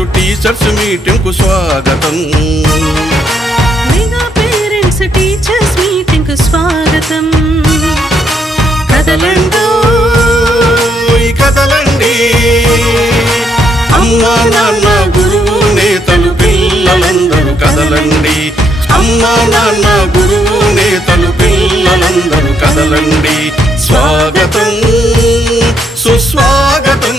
Parents teachers meeting కు స్వాగతం. Mega parents teachers meeting కు స్వాగతం. కదలండి కదలండి అమ్మా నాన్న గురువు నేతలు పిల్లలందరూ కదలండి. అమ్మా నాన్న గురువు నేతలు పిల్లలందరూ కదలండి. స్వాగతం సుస్వాగతం.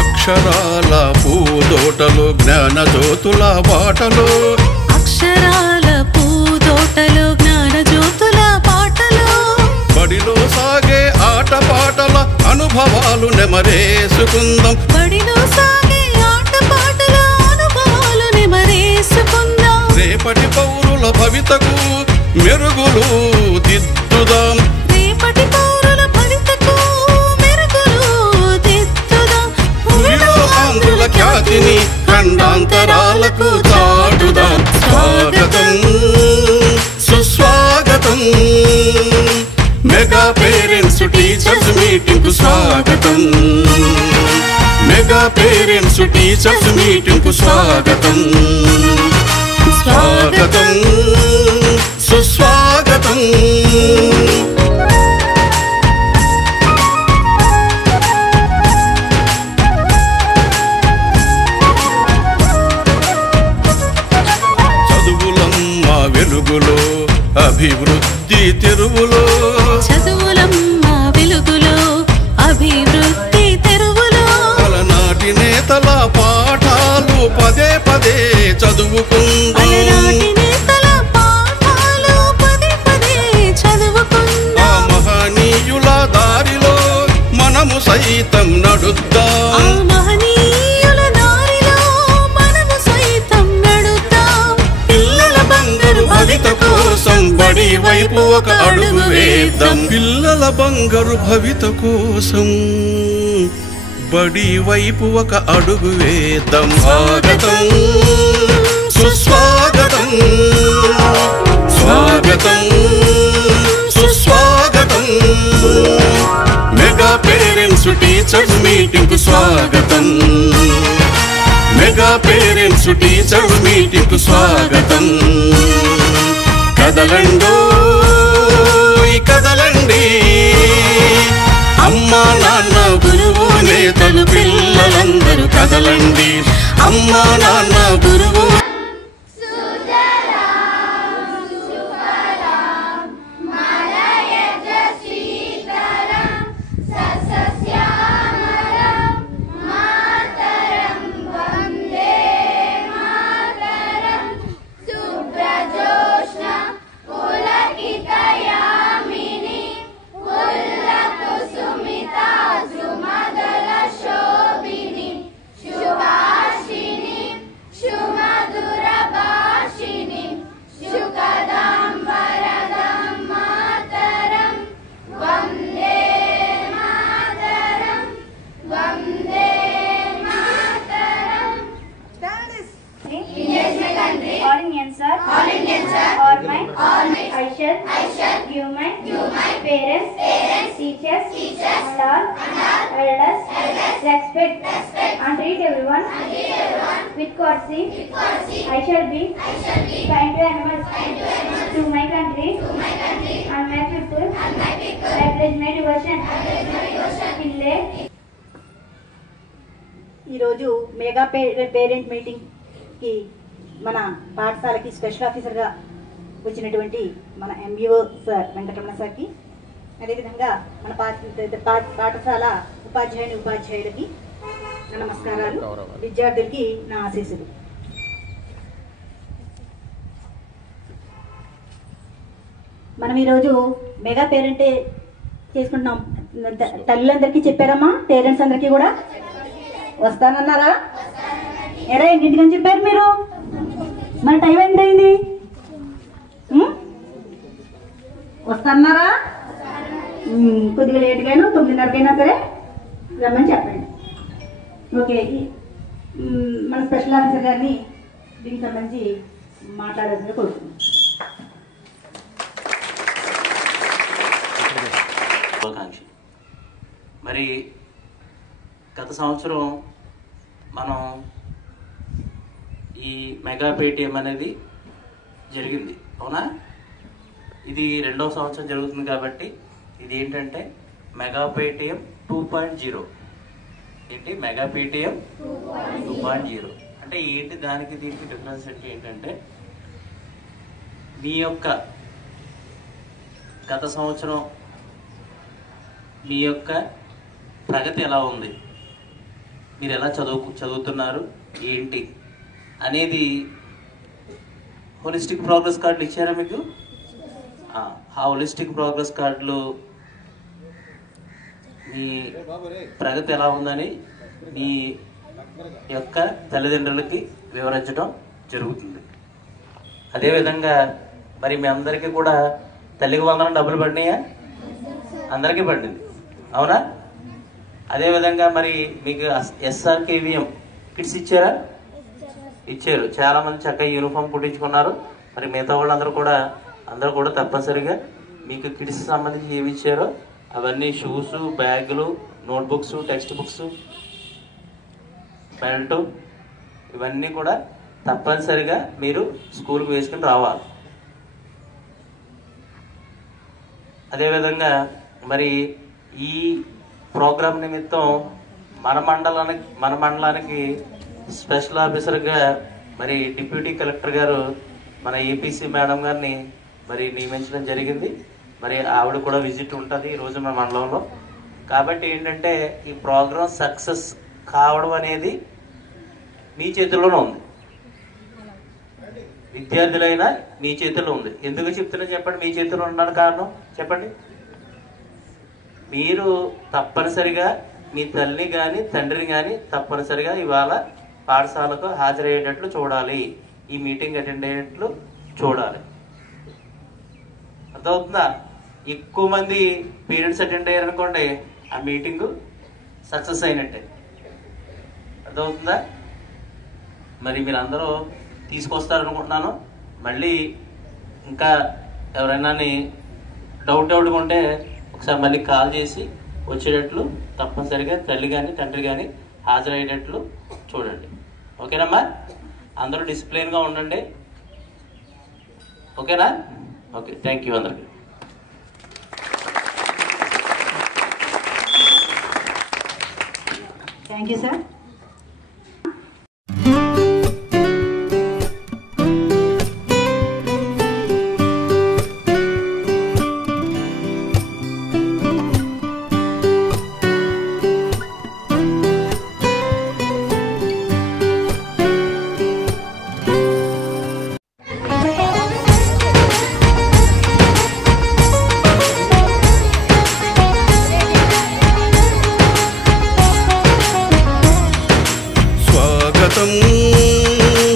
అక్షరాల పూదోటలో జ్ఞాన జ్యోతుల బాటలో. అక్షరాల పూదోటలో జ్ఞాన జ్యోతుల పాటలో. బడిలో సాగే ఆట పాటల అనుభవాలు నెమరేసుకుందాం. బడిలో సాగే ఆట పాటల అనుభవాలు నెమరేసుకుందాం. రేపటి పౌరుల భవితకు మెరుగులు దిద్దుదాం. రేపటి పౌరుల భవితకు మెరుగులు దిద్దుదాం. భూమిలో ఆంధ్రుల ఖ్యాతిని ఖండాంతరాలకు చాటుదాం. స్వాగతం సుస్వాగతం. మెగా పేరెంట్స్ టీచర్స్ మీటింగ్ కు స్వాగతం. మెగా పేరెంట్స్ టీచర్స్ మీటింగ్ కు స్వాగతం. స్వాగతం సుస్వాగతం. చదువులమ్మ వెలుగులో అభివృద్ధి తెరువులో. చదువులమ్మ వెలుగులో అభివృద్ధి తెరువులో. అలనాటి నేతల పాఠాలు పదే పదే చదువుకుందాం. అలనాటి నేతల పాఠాలు పదే పదే చదువుకుందాం. ఆ మహనీయుల దారిలో మనము సైతం నడుద్దాం. ఆ మహనీయుల దారిలో మనము సైతం నడుద్దాం. పిల్లల బంగారు భవిత కోసం బడి వైపు ఒక అడుగు వేద్దాం. పిల్లల బంగారు భవిత కోసం బడి వైపు ఒక అడుగు వేద్దాం. స్వాగతం సుస్వాగతం. స్వాగతం సుస్వాగతం. మెగా పేరెంట్స్ టీచర్స్ మీటింగ్ కు స్వాగతం. మెగా పేరెంట్స్ టీచర్స్ మీటింగ్ కు స్వాగతం. కదలండో కదలండి అమ్మా నాన్న గురువు నేతలు పిల్లలందరూ కదలండి. అమ్మా నాన్న గురువు I shall give my parents, teachers, and all elders respect and treat everyone with courtesy. I shall be kind to animals, to my country and my people. I pledge my devotion. Pille. ఈరోజు mega parent మీటింగ్కి మన పాఠశాలకి special ఆఫీసర్గా వచ్చినటువంటి మన MEO sir Venkataramana సార్కి, అదేవిధంగా మన పాఠశాల ఉపాధ్యాయులకి నా నమస్కారాలు, విద్యార్థులకి నా ఆశీస్సులు. మనం ఈరోజు మెగా పేరెంటే చేసుకుంటున్నాం. తల్లులందరికీ చెప్పారమ్మా? పేరెంట్స్ అందరికీ కూడా వస్తానన్నారా? ఎరా ఎన్నింటికని చెప్పారు మీరు? మన టైం ఎంతైంది? వస్తాన్నారా? కొద్దిగా లేట్గాను 9:30కైనా సరే రమ్మని చెప్పండి. ఓకే, మన స్పెషల్ ఆఫీసర్ గారిని దీనికి సంబంధించి మాట్లాడాల్సిందిగా కోరుతున్నాం. శుభాకాంక్షలు. మరి గత సంవత్సరం మనం ఈ మెగా పేటిఎం అనేది జరిగింది, అవునా? ఇది 2వ సంవత్సరం జరుగుతుంది కాబట్టి ఇది ఏంటంటే మెగా పేటిఎం 2.0. ఏంటి మెగా పేటిఎం 2.0 అంటే ఏంటి? దానికి దీనికి డిఫరెన్స్ అంటే ఏంటంటే మీ యొక్క గత సంవత్సరం మీ యొక్క ప్రగతి ఎలా ఉంది, మీరు ఎలా చదువుతున్నారు ఏంటి అనేది హోలిస్టిక్ ప్రోగ్రెస్ కార్డులు ఇచ్చారా మీకు? ఆ హోలిస్టిక్ ప్రోగ్రెస్ కార్డులు మీ ప్రగతి ఎలా ఉందని మీ యొక్క తల్లిదండ్రులకి వివరించడం జరుగుతుంది. అదేవిధంగా మరి మీ అందరికీ కూడా తల్లికి వందనం డబ్బులు పడినాయా? అందరికీ పడింది, అవునా? అదేవిధంగా మరి మీకు SRKVM కిట్స్ ఇచ్చారా? ఇచ్చారు. చాలామంది చక్కగా యూనిఫామ్ కుట్టించుకున్నారు. మరి మిగతా వాళ్ళందరూ కూడా తప్పనిసరిగా మీకు కిట్స్ సంబంధించి ఏమి ఇచ్చారో అవన్నీ షూస్, బ్యాగులు, నోట్బుక్స్, టెక్స్ట్ బుక్స్, బెల్ట్ ఇవన్నీ కూడా తప్పనిసరిగా మీరు స్కూల్కి వేసుకుని రావాలి. అదేవిధంగా మరి ఈ ప్రోగ్రాం నిమిత్తం మన మండలానికి స్పెషల్ ఆఫీసర్గా మరి డిప్యూటీ కలెక్టర్ గారు మన ఏపీసీ మేడం గారిని మరి నియమించడం జరిగింది. మరి ఆవిడ కూడా విజిట్ ఉంటుంది ఈరోజు మన మండలంలో. కాబట్టి ఏంటంటే ఈ ప్రోగ్రాం సక్సెస్ కావడం అనేది మీ చేతుల్లోనే ఉంది, విద్యార్థులైనా మీ చేతుల్లో ఉంది. ఎందుకు చెప్తున్నా చెప్పండి? మీ చేతుల్లో ఉండడానికి కారణం చెప్పండి. మీరు తప్పనిసరిగా మీ తల్లి కానీ తండ్రిని కానీ తప్పనిసరిగా ఇవాళ పాఠశాలకు హాజరయ్యేటట్లు చూడాలి, ఈ మీటింగ్ అటెండ్ అయ్యేటట్లు చూడాలి. అర్థమవుతుందా? ఎక్కువ మంది పేరెంట్స్ అటెండ్ అయ్యారనుకోండి ఆ మీటింగు సక్సెస్ అయినట్టే. అర్థమవుతుందా? మరి మీరు అందరూ తీసుకొస్తారనుకుంటున్నాను. మళ్ళీ ఇంకా ఎవరైనా డౌట్గా ఉంటే ఒకసారి మళ్ళీ కాల్ చేసి వచ్చేటట్లు తప్పనిసరిగా తల్లి కానీ తండ్రి కానీ హాజరయ్యేటట్లు చూడండి. ఓకేనమ్మా? అందరూ డిసిప్లిన్గా ఉండండి. ఓకేనా? ఓకే, థ్యాంక్ యూ అందరికీ. Thank you sir.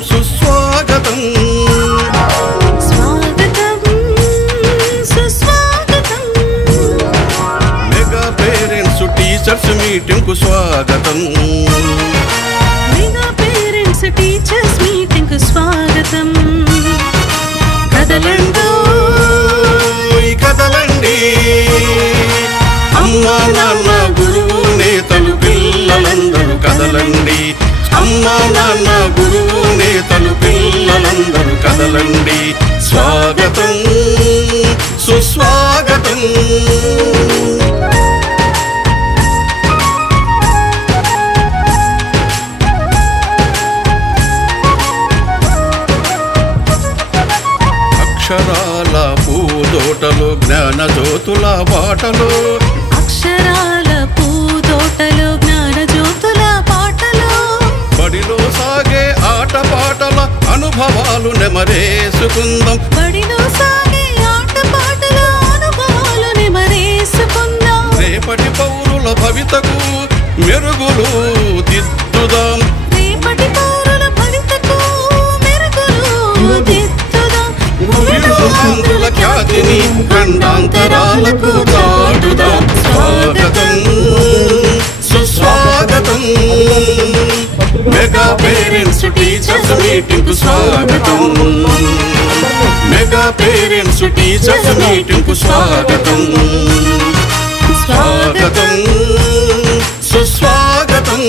సుస్వాగతం, స్వాగతం సుస్వాగతం. మెగా పేరెంట్స్ టీచర్స్ మీటింగ్ కు స్వాగతం. మెగా పేరెంట్స్ టీచర్స్ మీటింగ్ కు స్వాగతం. కదలండి కదలండి, అమ్మా నాన్న గురువు నేతలు పిల్లలందరూ కదలండి. అమ్మా నాన్న గురువు నేతలు పిల్లలందరూ కదలండి. స్వాగతం సుస్వాగతం. అక్షరాల పూదోటలు జ్ఞాన జ్యోతుల బాటలు. అక్షరాల పూదోటలు జ్ఞాన జ్యోతుల పాటలు. బడిలో సాగే ఆట పాటల అనుభవాలు నెమరేసుకుందాం. బడిలో సాగే ఆట పాటల అనుభవాలు నెమరేసుకుందాం. రేపటి పౌరుల భవితకు మెరుగులు దిద్దుదాం. రేపటి పౌరుల భవితకు మెరుగులు దిద్దుదాం. భూమిలో ఆంధ్రుల ఖ్యాతిని ఖండాంతరాలకు చాటుదాం. స్వాగతం సుస్వాగతం. మెగా పేరెంట్స్ టీచర్స్ మీటింగ్ కు స్వాగతం. మెగా పేరెంట్స్ టీచర్స్ మీటింగ్ కు స్వాగతం. స్వాగతం సుస్వాగతం.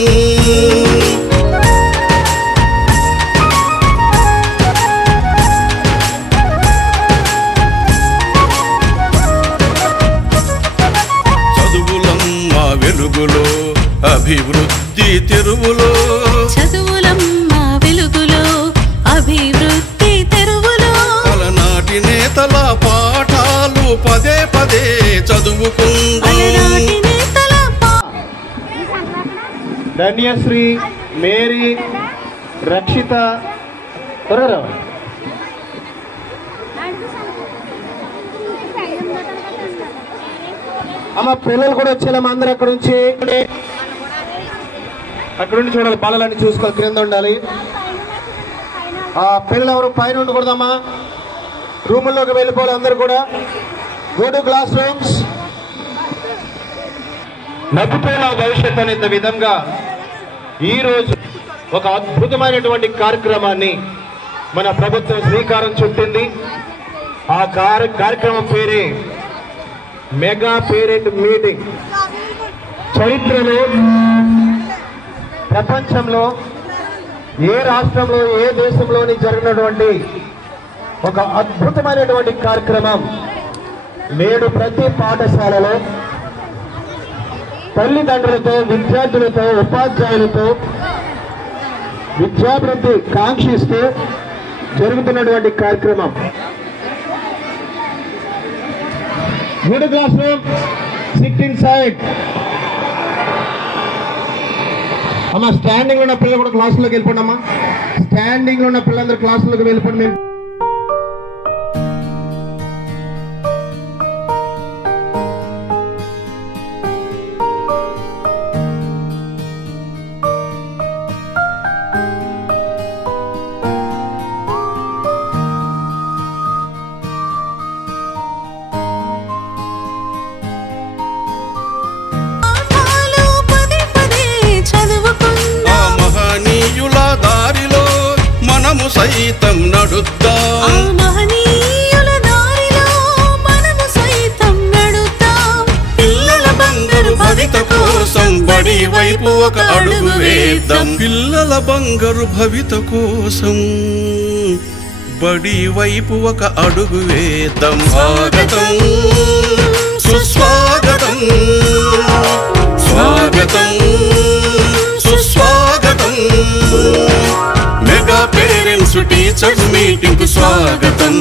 చదువులమ్మ వెలుగులో అభివృద్ధి తెరువులో, చదువులమ్మ వెలుగులో అభివృద్ధి తెరువులో, అలనాటి నేతల పాఠాలు పదే పదే చదువుకుందాం. అలనాటి నేతల ధన్యశ్రీ, మేరీ, రక్షిత త్వరగా అమ్మ పిల్లలు కూడా వచ్చేలా అందరూ అక్కడ నుంచి చూడాలి. బాలలన్నీ చూసుకోవాలి, క్రింద ఉండాలి. ఆ పిల్లలు ఎవరు పైన ఉండకూడదమ్మా, రూముల్లోకి వెళ్ళిపోవాలి. అందరూ కూడా గో టు క్లాస్ రూమ్స్. నవ్వుతున్న భవిష్యత్ అనే విధంగా ఈరోజు ఒక అద్భుతమైనటువంటి కార్యక్రమాన్ని మన ప్రభుత్వం శ్రీకారం చుట్టింది. ఆ కార్యక్రమం పేరే మెగా పేరెంట్ మీటింగ్. చరిత్రలో ప్రపంచంలో ఏ రాష్ట్రంలో ఏ దేశంలోని జరిగినటువంటి ఒక అద్భుతమైనటువంటి కార్యక్రమం నేడు ప్రతి పాఠశాలలో తల్లిదండ్రులతో, విద్యార్థులతో, ఉపాధ్యాయులతో విద్యాభివృద్ధి కాంక్షిస్తూ జరుగుతున్నటువంటి కార్యక్రమం. Middle class room, SIT in side. అమ్మా స్టాండింగ్ లో ఉన్న పిల్లలు కూడా క్లాసులోకి వెళ్ళిపోండి. అమ్మా స్టాండింగ్ లో ఉన్న పిల్లలందరూ క్లాసులోకి వెళ్ళిపోండి. మేము సైతం నడుద్దాం, మహనీయుల దారిలో మనము సైతం నడుద్దాం. పిల్లల బంగారు భవిత కోసం బడి వైపు ఒక అడుగు వేద్దాం. పిల్లల బంగారు భవిత కోసం బడి వైపు ఒక అడుగు వేద్దాం. స్వాగతం సుస్వాగతం, స్వాగతం సుస్వాగతం. మెగా పేరెంట్స్ టీచర్స్ మీటింగ్ కు స్వాగతం.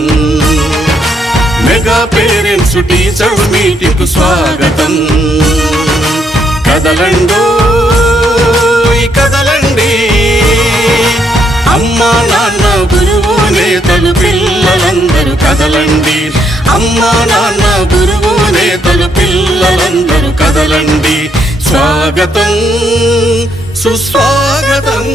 మెగా పేరెంట్స్ టీచర్స్ మీటింగ్ కు స్వాగతం. కదలండో కదలండి, అమ్మా నాన్న గురువు నేతలు పిల్లలందరూ కదలండి. అమ్మా నాన్న గురువు నేతలు పిల్లలందరూ కదలండి. స్వాగతం సుస్వాగతం.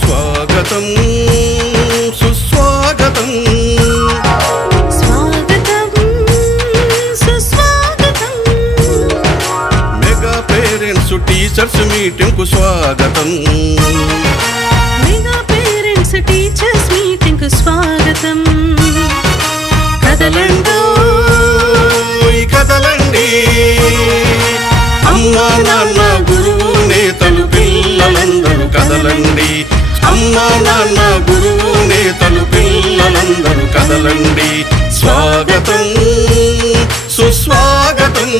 స్వాగతం సుస్వాగతం, స్వాగతం సుస్వాగతం. మెగా పేరెంట్స్ టీచర్స్ మీటింగ్ కు స్వాగతం. మెగా పేరెంట్స్ టీచర్స్ మీటింగ్ కు స్వాగతం. కదలండో కదలండి, అమ్మా నాన్న గురువు నేతలు పిల్లలందరూ కదలండి. అమ్మా నాన్న గురువు నేతలు పిల్లలందరూ కదలండి. స్వాగతం సుస్వాగతం.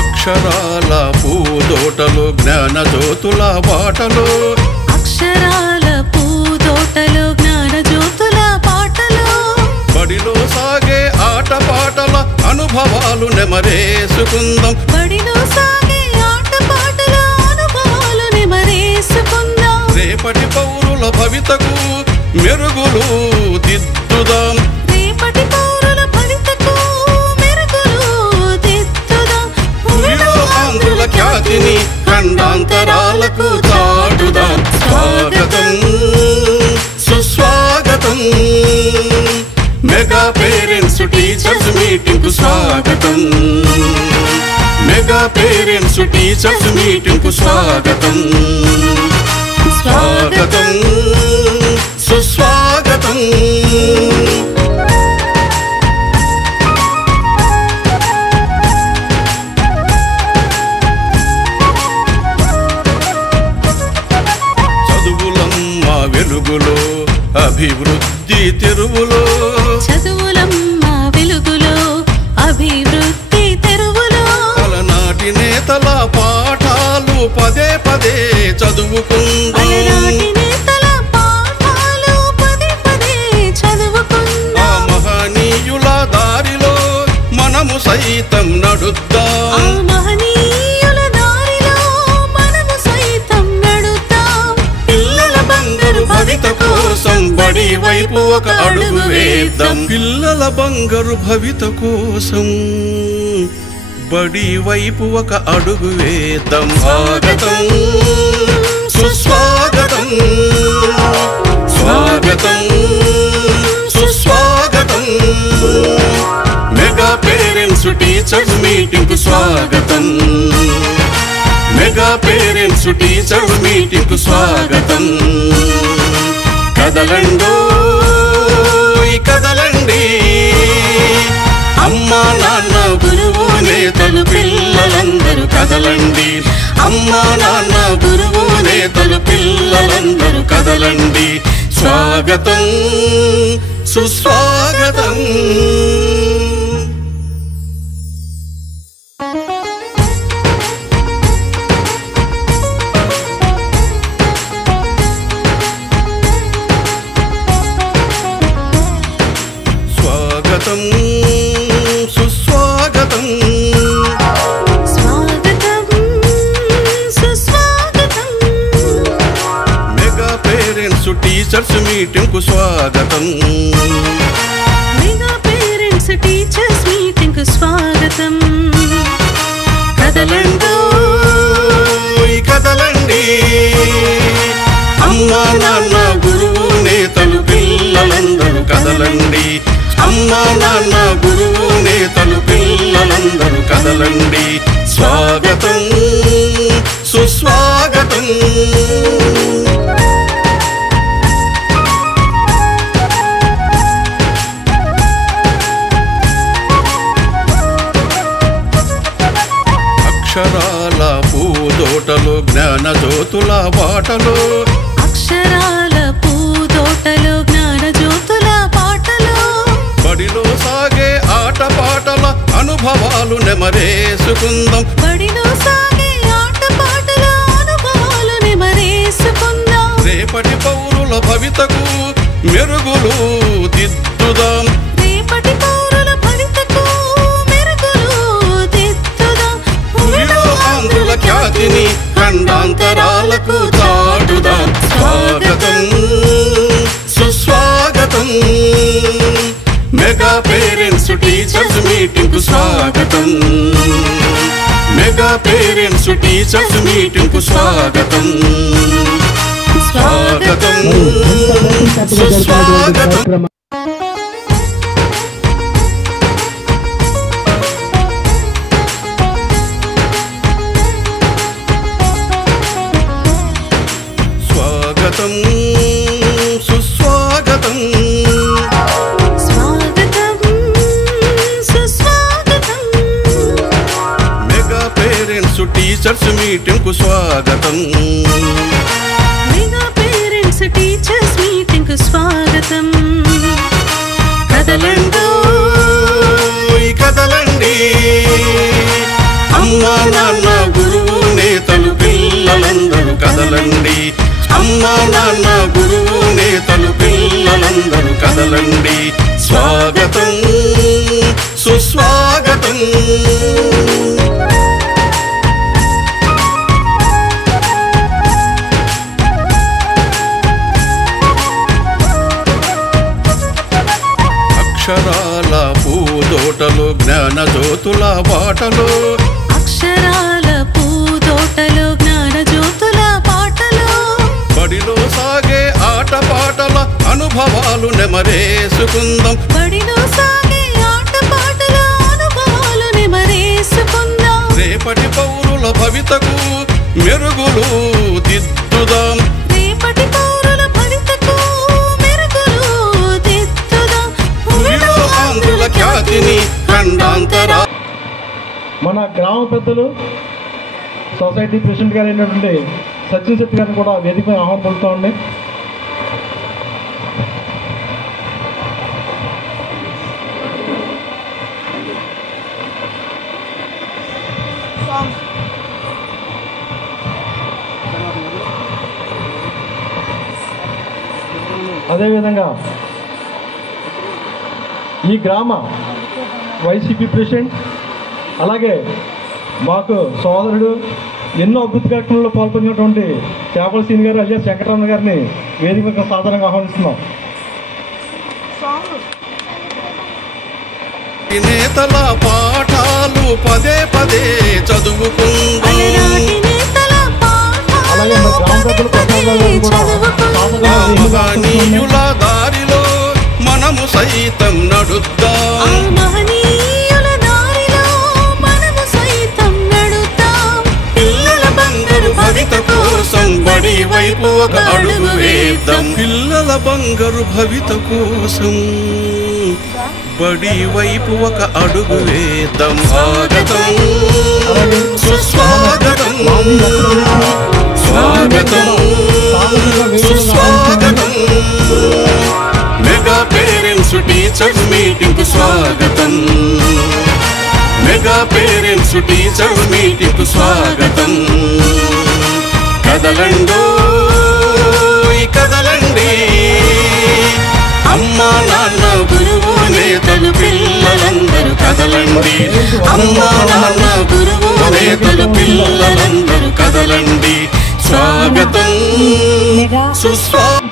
అక్షరాల పూదోటలో జ్ఞాన జ్యోతుల బాటలో, అక్షరాల పూదోటలో జ్ఞాన జ్యోతుల పాటలో, బడిలో సాగే ఆట పాటల అనుభవాలు నెమరేసుకుందాం. బడిలో సాగే ఆట పాటల అనుభవాలు నెమరేసుకుందాం. రేపటి పౌరుల భవితకు మెరుగులు దిద్దుదాం. రేపటి పౌరుల భవితకు మెరుగులు దిద్దుదాం. భూమిలో ఆంధ్రుల ఖ్యాతిని ఖండాంతరాలకు చాటుదాం. స్వాగతం మీటింగ్ కు స్వాగతం మెగా పేరెంట్స్ టీచర్స్ మీటింగ్ కు స్వాగతం స్వాగతం సుస్వాగతం చదువులమ్మ వెలుగులో అభివృద్ధి తెరువులో చదువులమ్మ వెలుగులో అభివృద్ధి తెరువులో అలనాటి నేతల పాఠాలు పదే పదే చదువుకుందాం అలనాటి నేతల పాఠాలు పదే పదే చదువుకుందాం ఆ మహనీయుల దారిలో మనము సైతం నడుద్దాం ఆ మహనీయుల దారిలో మనము సైతం నడుద్దాం పిల్లల బంగారు భవిత కోసం బడి వైపు ఒక అడుగు వేద్దాం పిల్లల బంగారు భవిత కోసం బడి వైపు ఒక అడుగు వేద్దాం స్వాగతం సుస్వాగతం స్వాగతం సుస్వాగతం మెగా పేరెంట్స్ టీచర్స్ మీటింగ్ కు స్వాగతం మెగా పేరెంట్స్ టీచర్స్ మీటింగ్ కు స్వాగతం కదలండో కదలండి అమ్మా నాన్న గురువు నేతలు పిల్లలందరూ కదలండి అమ్మా నాన్న గురువు నేతలు పిల్లలందరూ కదలండి స్వాగతం సుస్వాగతం స్వాగతం సుస్వాగతం స్వాగతం సుస్వాగతం మెగా పేరెంట్స్ టీచర్స్ మీటింగ్ కు స్వాగతం మెగా పేరెంట్స్ టీచర్స్ మీటింగ్ కు స్వాగతం కదలండో కదలండి అమ్మా నాన్న గురువు నేతలు పిల్లలందరూ కదలండి అమ్మా నాన్న గురువు నేతలు పిల్లలందరూ కదలండి స్వాగతం సుస్వాగతం అక్షరాల పూదోటలో జ్ఞాన జ్యోతుల బాటలో అక్షరాల పూదోటలో జ్ఞాన జ్యోతుల పాటలో బడిలో సాగే ఆట పాటల అనుభవాలు నెమరేసుకుందాం బడిలో సాగే ఆట పాటల అనుభవాలు నెమరేసుకుందాం రేపటి పౌరుల భవితకు మెరుగులు దిద్దుదాం రేపటి పౌరుల భవితకు మెరుగులు దిద్దుదాం భూమిలో ఆంధ్రుల ఖ్యాతిని ఖండాంతరాలకు చాటుదాం స్వాగతం సుస్వాగతం మెగా పేరెంట్స్ టీచర్స్ మీటింగ్ కు స్వాగతం మెగా పేరెంట్స్ టీచర్స్ మీటింగ్ కు స్వాగతం స్వాగతం సుస్వాగతం స్వాగతం సుస్వాగతం స్వాగతం సుస్వాగతం మెగా పేరెంట్స్ టీచర్స్ మీటింగ్ కు స్వాగతం మెగా పేరెంట్స్ టీచర్స్ మీటింగ్ కు స్వాగతం కదలండో కదలండి అమ్మా నాన్న గురువు నేతలు పిల్లలందరూ కదలండి అమ్మా నాన్న గురువు నేతలు పిల్లలందరూ కదలండి స్వాగతం సుస్వాగతం అక్షరాల పూదోటలో జ్ఞాన జ్యోతుల బాటలో అక్షరాల పూదోటలో జ్ఞాన జ్యోతుల పాటలో బడిలో సాగే ఆట పాటల అనుభవాలు నెమరేసుకుందాం బడిలో సాగే ఆట పాటల చేసుకుందాం. రేపటి పౌరుల భవితకు మెరుగులు దిద్దుదాం. రేపటి పౌరుల భవితకు మెరుగులు దిద్దుదాం. భూమిలో ఆంధ్రుల ఖ్యాతిని ఖండాంతరా. మన గ్రామ పెద్దలు సొసైటీ ప్రెసిడెంట్ గారు అయినటువంటి సచిన్ శెట్టి గారిని కూడా వేదిక మీద ఆహ్వానం పలుకుతా ఉండే. అదేవిధంగా ఈ గ్రామ వైసీపీ ప్రెసిడెంట్ అలాగే మాకు సోదరుడు ఎన్నో అభివృద్ధి కార్యక్రమంలో పాల్పొందినటువంటి చేపల సీని గారు అలియాస్ వెంకటరమణ గారిని వేదిక మీద సాధారణంగా ఆహ్వానిస్తున్నాం. నేతల పాఠాలు పదే పదే చదువుకుందాం. అలాగే మన గ్రామ పెద్దలు మహనీయుల దారిలో మనము సైతం నడుద్దాం. పిల్లల బంగారు భవిత కోసం బడి వైపు ఒక అడుగు వేద్దాం. పిల్లల బంగారు భవిత కోసం బడి వైపు ఒక అడుగు వేద్దాం. స్వాగతం సుస్వాగతం స్వాగతం సుస్వాగతం. మెగా పేరెంట్స్ టీచర్స్ మీటింగ్ కు స్వాగతం. మెగా పేరెంట్స్ టీచర్స్ మీటింగ్ కు స్వాగతం. కదలండో కదలండి అమ్మా నాన్న గురువు నేతలు పిల్లలందరూ కదలండి. అమ్మా నాన్న గురువు నేతలు పిల్లలందరూ కదలండి. స్వాగతం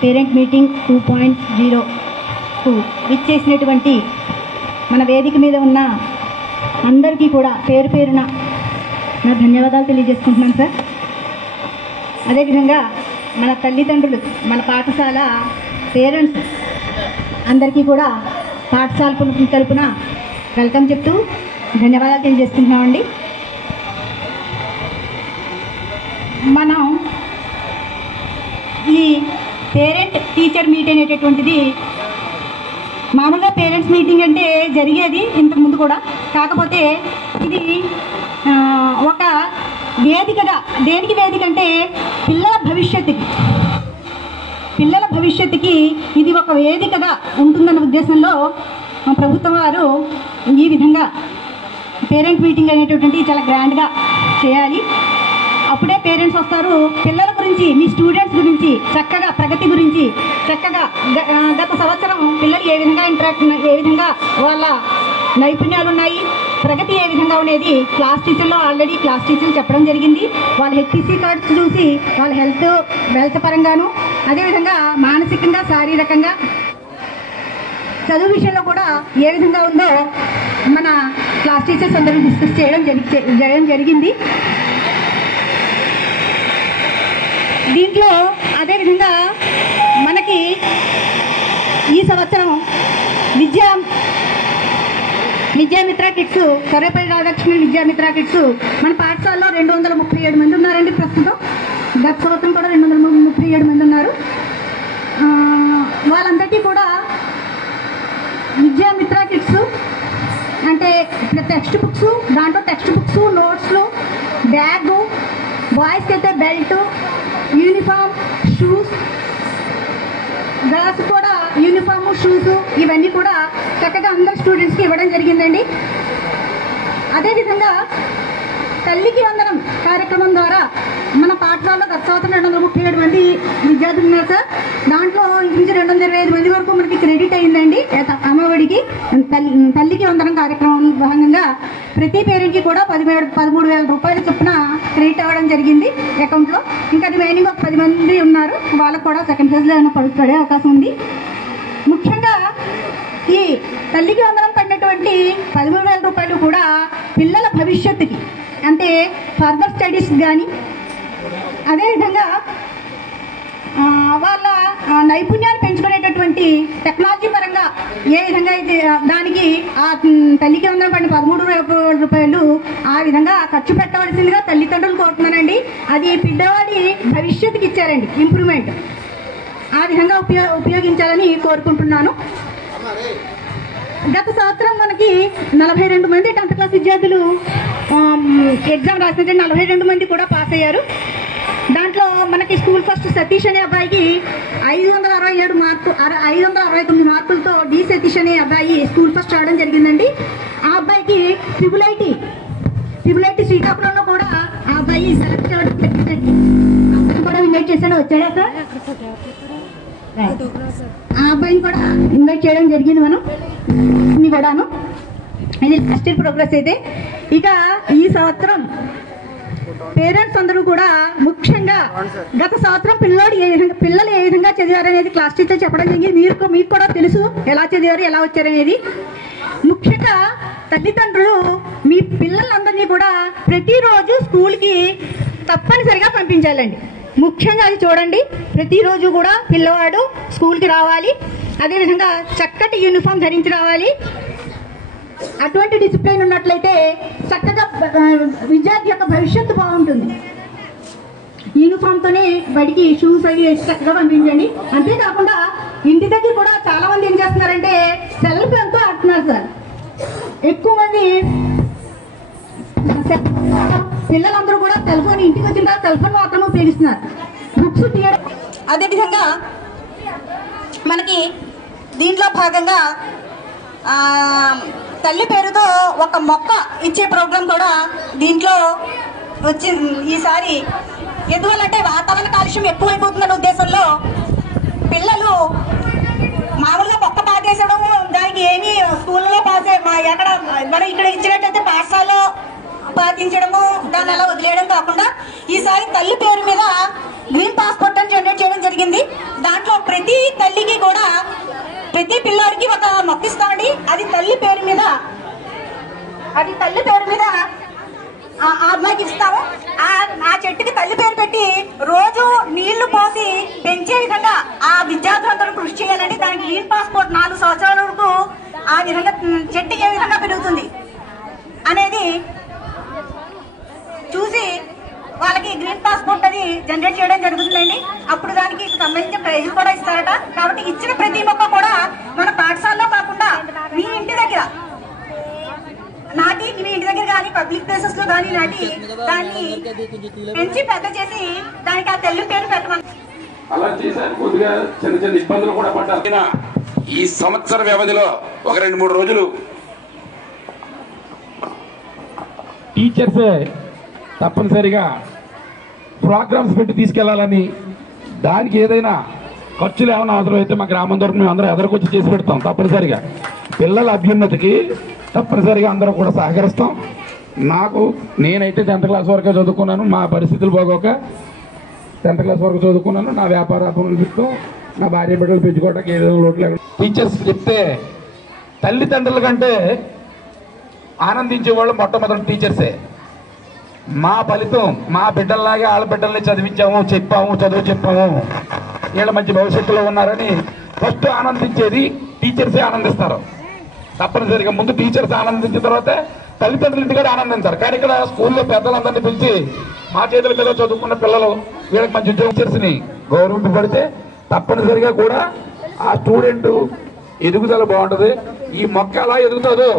పేరెంట్ మీటింగ్ 2.02 విచ్చేసినటువంటి మన వేదిక మీద ఉన్న అందరికీ కూడా పేరు పేరున నా ధన్యవాదాలు తెలియజేసుకుంటున్నాను సార్. అదేవిధంగా మన తల్లిదండ్రులు మన పాఠశాల పేరెంట్స్ అందరికీ కూడా పాఠశాల తరపున వెల్కమ్ చెప్తూ ధన్యవాదాలు తెలియజేసుకుంటున్నామండి. మనం ఈ పేరెంట్ టీచర్ మీట్ అనేటటువంటిది మామూలుగా పేరెంట్స్ మీటింగ్ అంటే జరిగేది ఇంతకుముందు కూడా, కాకపోతే ఇది ఒక వేదికగా, దేనికి వేదిక అంటే పిల్లల భవిష్యత్తుకి ఇది ఒక వేదికగా ఉంటుందన్న ఉద్దేశంలో ప్రభుత్వం వారు ఈ విధంగా పేరెంట్ మీటింగ్ అనేటటువంటి చాలా గ్రాండ్గా చేయాలి. అప్పుడే పేరెంట్స్ వస్తారు. పిల్లల గురించి, మీ స్టూడెంట్స్ గురించి చక్కగా, ప్రగతి గురించి చక్కగా, గత సంవత్సరం పిల్లలు ఏ విధంగా వాళ్ళ నైపుణ్యాలు ఉన్నాయి, ప్రగతి ఏ విధంగా ఉండేది క్లాస్ టీచర్లో ఆల్రెడీ క్లాస్ టీచర్లు చెప్పడం జరిగింది. వాళ్ళ హెచ్పిసి కార్డ్స్ చూసి వాళ్ళ వెల్త్ పరంగాను, అదేవిధంగా మానసికంగా, శారీరకంగా, చదువు విషయంలో కూడా ఏ విధంగా ఉందో మన క్లాస్ టీచర్స్ అందరూ డిస్కస్ చేయడం జరిగింది. దీంట్లో అదేవిధంగా మనకి ఈ సంవత్సరం విద్యామిత్ర కిడ్స్, సర్వేపల్లి రాధాకృష్ణ విద్యామిత్ర కిడ్స్ మన పాఠశాలలో 237 మంది ఉన్నారండి ప్రస్తుతం. గత సంవత్సరం కూడా 237 మంది ఉన్నారు. వాళ్ళందరికీ కూడా విద్యామిత్ర కిడ్స్ అంటే టెక్స్ట్ బుక్స్, దాంట్లో టెక్స్ట్ బుక్స్, నోట్స్లు, బ్యాగు, బాయ్స్కి అయితే బెల్ట్, యూనిఫామ్, షూస్, గర్ల్స్ కూడా యూనిఫామ్, షూస్ ఇవన్నీ కూడా చక్కగా అందరు స్టూడెంట్స్కి ఇవ్వడం జరిగిందండి. అదేవిధంగా తల్లికి వందనం కార్యక్రమం ద్వారా మన పాఠశాలలో గత సంవత్సరం 237 మంది విద్యార్థులు ఉన్నారు సార్. దాంట్లో ఇంచుమించు 225 మంది వరకు మనకి క్రెడిట్ అయిందండి అమ్మఒడికి. తల్లికి వందనం కార్యక్రమం భాగంగా ప్రతి పేరెంట్కి కూడా 13,000 రూపాయల చొప్పున క్రెడిట్ అవ్వడం జరిగింది అకౌంట్లో. ఇంకా రిమైనింగ్ ఒక 10 మంది ఉన్నారు, వాళ్ళకు కూడా సెకండ్ ఫేజ్లో ఏమైనా పడే అవకాశం ఉంది. ముఖ్యంగా ఈ తల్లికి వందనం పడినటువంటి 13,000 రూపాయలు కూడా పిల్లల భవిష్యత్తుకి, అంటే ఫర్దర్ స్టడీస్ కానీ, అదేవిధంగా వాళ్ళ నైపుణ్యాన్ని పెంచుకునేటటువంటి టెక్నాలజీ పరంగా ఏ విధంగా అయితే దానికి ఆ తల్లికి వందనం పడిన 13 రూపాయలు ఆ విధంగా ఖర్చు పెట్టవలసిందిగా తల్లిదండ్రులు కోరుతున్నానండి. అది పిల్లవాడి భవిష్యత్తుకి ఇచ్చారండి ఇంప్రూవ్మెంట్. ఆ విధంగా ఉపయోగించాలని కోరుకుంటున్నాను. గత సంవత్సరం మనకి 42 మంది 10th క్లాస్ విద్యార్థులు ఎగ్జామ్ రాసినట్టు 42 మంది కూడా పాస్ అయ్యారు. దాంట్లో మనకి స్కూల్ ఫస్ట్ సతీష్ అనే అబ్బాయికి 569 మార్కులతో డి సతీష్ అనే అబ్బాయి స్కూల్ ఫస్ట్ రావడం జరిగిందండి. ఆ అబ్బాయికి ట్రిపుల్ ఐటీ శ్రీకాకుళంలో కూడా ఆ అబ్బాయి సెలెక్ట్ చేయడం జరిగిందండి. కూడా ఇన్వైట్ చేశాను, వచ్చాడా సార్? ఆ అబ్బాయిని కూడా ఇన్వైట్ చేయడం జరిగింది మనం కూడాను. ఇది ఫస్ట్ ఇయర్ ప్రోగ్రెస్ అయితే. ఇక ఈ సంవత్సరం పేరెంట్స్ అందరూ కూడా ముఖ్యంగా గత సంవత్సరం పిల్లలు ఏ విధంగా చదివారనేది క్లాస్ టీచర్ చెప్పడం జరిగింది. మీకు కూడా తెలుసు ఎలా చదివారు, ఎలా వచ్చారనేది. ముఖ్యంగా తల్లిదండ్రులు మీ పిల్లలందరినీ కూడా ప్రతిరోజు స్కూల్కి తప్పనిసరిగా పంపించాలండి. ముఖ్యంగా అది చూడండి. ప్రతిరోజు కూడా పిల్లవాడు స్కూల్కి రావాలి, అదేవిధంగా చక్కటి యూనిఫామ్ ధరించి రావాలి. అటువంటి డిసిప్లిన్ ఉన్నట్లయితే చక్కగా విద్యార్థి యొక్క భవిష్యత్తు బాగుంటుంది. యూనిఫామ్తోనే బడికి షూస్ అవి వేసి చక్కగా పంపించండి. అంతేకాకుండా ఇంటి దగ్గర కూడా చాలా మంది ఏం చేస్తున్నారంటే సెల్ఫ్ ఎంతో ఆడుతున్నారు సార్. ఎక్కువ మంది పిల్లలందరూ కూడా సెల్ ఫోన్ ఇంటికి వచ్చిన తర్వాత సెల్ ఫోన్ మాత్రమే ఉపయోగిస్తున్నారు. బుక్స్ తీయడం. అదేవిధంగా మనకి దీంట్లో భాగంగా తల్లి పేరుతో ఒక మొక్క ఇచ్చే ప్రోగ్రాం కూడా దీంట్లో వచ్చింది ఈసారి. ఎందువల్లంటే వాతావరణ కాలుష్యం ఎక్కువైపోతుందనే ఉద్దేశంలో పిల్లలు మామూలుగా మొక్క పాతేసడం, దానికి ఏమీ స్కూల్లో ఎక్కడ మనం ఇక్కడ ఇచ్చినట్టయితే పాఠశాలలో పాటించడము, దాన్ని అలా వదిలేయడం కాకుండా ఈసారి తల్లి పేరు మీద గ్రీన్ పాస్పోర్ట్ అని జనరేట్ చేయడం జరిగింది. దాంట్లో ప్రతి తల్లికి కూడా ప్రతి పిల్లాడికి ఒక మొక్క ఇస్తామండి. అది తల్లి పేరు మీద ఆ అమ్మాయికి ఇస్తాము. ఆ చెట్టుకి తల్లి పేరు పెట్టి రోజు నీళ్లు పోసి పెంచే విధంగా ఆ విద్యార్థులందరూ కృషి చేయాలండి. దానికి గ్రీన్ పాస్పోర్ట్ 4 సంవత్సరాల వరకు ఆ విధంగా చెట్టు ఏ విధంగా పెరుగుతుంది అనేది చూసి వాళ్ళకి గ్రీన్ పాస్పోర్ట్ అది జనరేట్ చేయడం జరుగుతుందండి. అప్పుడు దానికి సంబంధించిన ప్రైజులు కూడా ఇస్తారట. కాబట్టి ఇచ్చిన ప్రతి మొక్క కూడా మన పాఠశాలలో కాకుండా మీ ఇంటి దగ్గర నాటి, మీ ఇంటి దగ్గర కానీ పబ్లిక్ ప్లేసెస్ లో కానీ నాటి దాన్ని పెంచి పెద్ద చేసి దానికి ఆ తెల్లు పేరు పెట్టమని అలా చేశారు. కొద్దిగా చిన్న చిన్న ఇబ్బందులు కూడా పడ్డారు. ఈ సంవత్సర వ్యవధిలో ఒక 2-3 రోజులు టీచర్సే తప్పనిసరిగా ప్రోగ్రామ్స్ పెట్టి తీసుకెళ్లాలని, దానికి ఏదైనా ఖర్చులు ఏమైనా అవసరమైతే మా గ్రామం తరఫున మేము అందరూ ఎదురుకొచ్చి చేసి పెడతాం. తప్పనిసరిగా పిల్లల అభ్యున్నతికి తప్పనిసరిగా అందరూ కూడా సహకరిస్తాం. నేనైతే 10th క్లాస్ వరకే చదువుకున్నాను. మా పరిస్థితులు బాగోక 10th క్లాస్ వరకు చదువుకున్నాను. నా వ్యాపార అభివృద్ధితో నా భార్య బిడ్డలు పెంచుకోవడానికి ఏదైనా లోటు లేదు. టీచర్స్ చెప్తే తల్లిదండ్రుల కంటే ఆనందించే వాళ్ళు మొట్టమొదటి టీచర్సే. మా ఫలితం మా బిడ్డల్లాగే వాళ్ళ బిడ్డల్ని చదివించాము, చదువు చెప్పాము, వీళ్ళ మంచి భవిష్యత్తులో ఉన్నారని ఫస్ట్ ఆనందించేది టీచర్సే ఆనందిస్తారు. తప్పనిసరిగా ముందు టీచర్స్ ఆనందించిన తర్వాత తల్లిదండ్రులు ఇంటికాడ ఆనందించారు. కానీ ఇక్కడ స్కూల్లో పెద్దలందరినీ పిలిచి మా చేతుల మీద చదువుకున్న పిల్లలు వీళ్ళకి మంచి టీచర్స్ని గౌరవింపబడితే తప్పనిసరిగా కూడా ఆ స్టూడెంట్ ఎదుగుదల బాగుంటుంది. ఈ మొక్క ఎలా ఎదుగుతుందో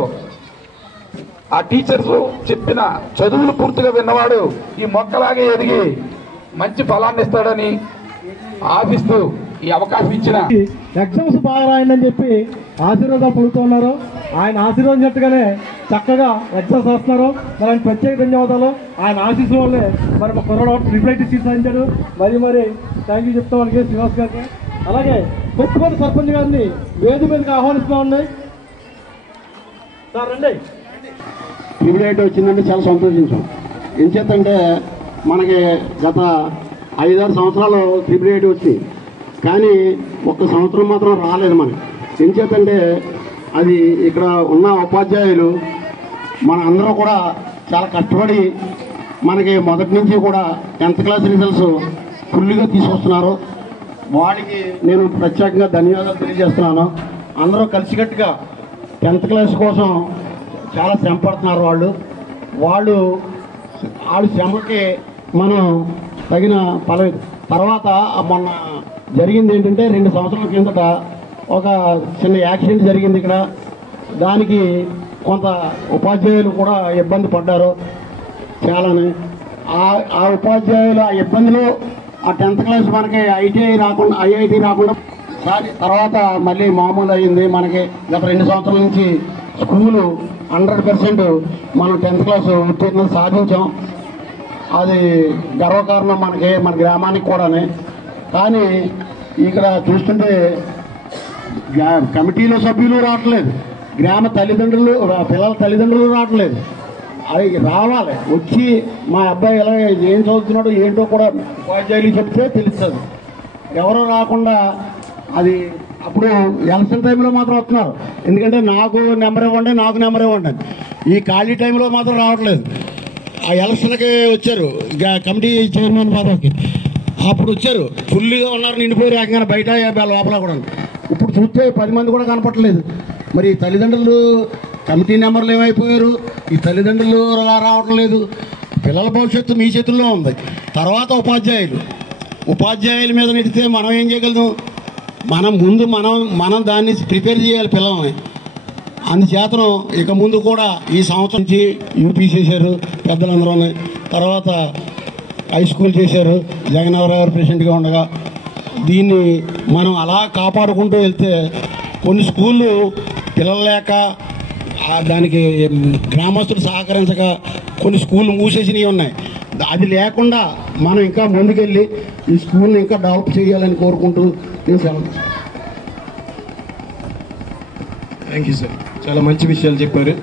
ఆ టీచర్స్ చెప్పిన చదువులు పూర్తిగా విన్నవాడు ఈ మొక్కలాగే ఎదిగి మంచి ఫలాన్ని ఇస్తాడని ఆశిస్తూ ఈ అవకాశం ఇచ్చిన ఎగ్జామ్స్ బాగా రాయండి చెప్పి ఆశీర్వాదాలు పొందుతున్నారు. ఆయన ఆశీర్వదించినట్టుగానే చక్కగా ఎగ్జామ్స్ రాస్తున్నారు. మరి ప్రత్యేక ధన్యవాదాలు. ఆయన ఆశీస్సుల వల్లే మరి మా కుర్రాడు రిఫ్లెక్ట్ సీట్ సాధించాడు. మరి థ్యాంక్ యూ చెప్తాం వాళ్ళకి, శ్రీనివాస్ గారికి. అలాగే కొత్తపల్లి సర్పంచ్ గారిని వేది మీదకి ఆహ్వానిస్తున్నామండి. సార్ రండి. ట్రిపుల్ వచ్చిందంటే చాలా సంతోషించాం. ఏం చేతంటే మనకి గత 5-6 సంవత్సరాలు ట్రిపుల్ వచ్చింది, కానీ ఒక్క సంవత్సరం మాత్రం రాలేదు మనకి. ఏం చేతంటే అది ఇక్కడ ఉన్న ఉపాధ్యాయులు మన అందరూ కూడా చాలా కష్టపడి మనకి మొదటి నుంచి కూడా 10th క్లాస్ రిజల్ట్స్ ఫుల్గా తీసుకొస్తున్నారు. వాడికి నేను ప్రత్యేకంగా ధన్యవాదాలు తెలియజేస్తున్నాను. అందరూ కలిసికట్టుగా 10th క్లాస్ కోసం చాలా శ్రమ పడుతున్నారు. వాళ్ళు శ్రమకి మనం తగిన ఫలం. తర్వాత మొన్న జరిగింది ఏంటంటే 2 సంవత్సరాల కిందట ఒక చిన్న యాక్సిడెంట్ జరిగింది ఇక్కడ. దానికి కొంత ఉపాధ్యాయులు కూడా ఇబ్బంది పడ్డారు చాలానే. ఆ ఉపాధ్యాయుల ఆ ఇబ్బందులు ఆ 10th క్లాస్ మనకి ఐఐటి రాకుండా తర్వాత మళ్ళీ మామూలు అయ్యింది. మనకి గత 2 సంవత్సరాల నుంచి స్కూలు 100% మనం 10th క్లాస్ ఉత్తీర్ణత సాధించాం. అది గర్వకారణం మన గ్రామానికి కూడానే. కానీ ఇక్కడ చూస్తుంటే కమిటీలో సభ్యులు రావట్లేదు, గ్రామ తల్లిదండ్రులు పిల్లల తల్లిదండ్రులు రావట్లేదు. అది రావాలి, వచ్చి మా అబ్బాయి ఎలా ఏం చదువుతున్నాడో ఏంటో కూడా ఉపాధ్యాయులు చెప్తే తెలుస్తుంది. ఎవరో రాకుండా అది అప్పుడు ఎలక్షన్ టైంలో మాత్రం వస్తున్నారు. ఎందుకంటే నాకు నెంబర్ ఇవ్వండి ఈ ఖాళీ టైంలో మాత్రం రావట్లేదు. ఆ ఎలక్షన్కి వచ్చారు కమిటీ చైర్మన్ పదవికి, అప్పుడు వచ్చారు ఫుల్గా ఉన్నారు, నిండిపోయి ఏకంగా బయట లోపల కూడా. ఇప్పుడు చూస్తే 10 మంది కూడా కనపట్లేదు. మరి తల్లిదండ్రులు కమిటీ నెంబర్లు ఏమైపోయారు, ఈ తల్లిదండ్రులు రావటం లేదు. పిల్లల భవిష్యత్తు మీ చేతుల్లో ఉంది. తర్వాత ఉపాధ్యాయుల మీద నెడితే మనం ఏం చేయగలుగుతాం? మనం దాన్ని ప్రిపేర్ చేయాలి పిల్లల్ని. అందుచేతను ఇక ముందు కూడా ఈ సంవత్సరం నుంచి యూపీ చేశారు పెద్దలందరూ. తర్వాత హై స్కూల్ చేశారు జగన్నాథరావు గారు ప్రెసిడెంట్గా ఉండగా. దీన్ని మనం అలా కాపాడుకుంటూ వెళ్తే కొన్ని స్కూళ్ళు పిల్లలు లేక దానికి గ్రామస్తులు సహకరించక కొన్ని స్కూళ్ళు మూసేసినవి ఉన్నాయి. అది లేకుండా మనం ఇంకా ముందుకెళ్ళి ఈ స్కూల్ని ఇంకా డెవలప్ చేయాలని కోరుకుంటూ చేశాను. థ్యాంక్ యూ సార్, చాలా మంచి విషయాలు చెప్పారు.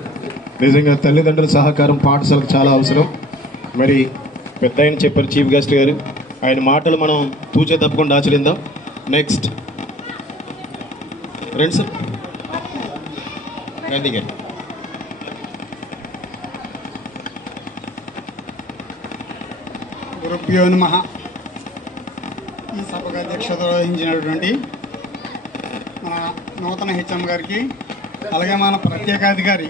నిజంగా తల్లిదండ్రుల సహకారం పాఠశాలకు చాలా అవసరం. మరి పెద్ద ఆయన చెప్పారు చీఫ్ గెస్ట్ గారు, ఆయన మాటలు మనం తూచే తప్పకుండా ఆచరిద్దాం. నెక్స్ట్ రండి సార్, గాంధీ గారు. గురుభ్యో నమః. ఈ సభకు అధ్యక్షత వహించినటువంటి మన నూతన హెచ్ఎం గారికి, అలాగే మన ప్రత్యేకాధికారి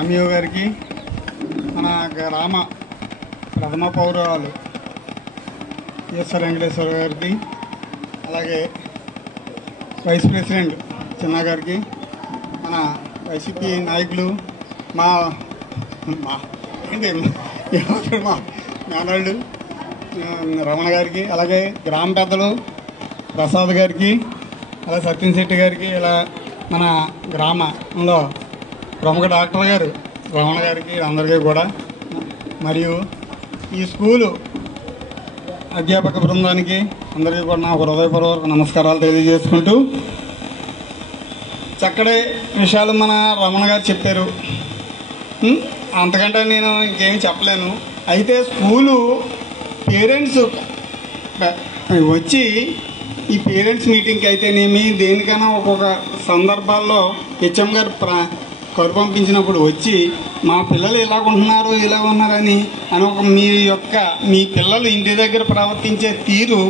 ఎంఈఓ గారికి, మన గ్రామ ప్రథమ పౌరాలు ఎస్ఆర్ వెంకటేశ్వర గారికి, అలాగే వైస్ ప్రెసిడెంట్ చిన్న గారికి, మన వైసీపీ నాయకులు మా మేనల్డ్ రమణ గారికి, అలాగే గ్రామ పెద్దలు ప్రసాద్ గారికి, అలాగే సత్యం శెట్టి గారికి, ఇలా మన గ్రామంలో ప్రముఖ డాక్టర్ గారు రమణ గారికి, అందరికీ కూడా, మరియు ఈ స్కూలు అధ్యాపక బృందానికి అందరికీ కూడా నా హృదయపూర్వక నమస్కారాలు తెలియజేసుకుంటూ, చక్కటి విషయాలు మన రమణ గారు చెప్పారు. అంతకంటే నేను ఇంకేమీ చెప్పలేను. అయితే స్కూలు పేరెంట్స్ వచ్చి ఈ పేరెంట్స్ మీటింగ్కి అయితేనేమి దేనికైనా ఒక్కొక్క సందర్భాల్లో హెచ్ఎం గారు కరు పంపించినప్పుడు వచ్చి మా పిల్లలు ఇలాగుంటున్నారు ఉన్నారని ఒక మీ పిల్లలు ఇంటి దగ్గర ప్రవర్తించే తీరు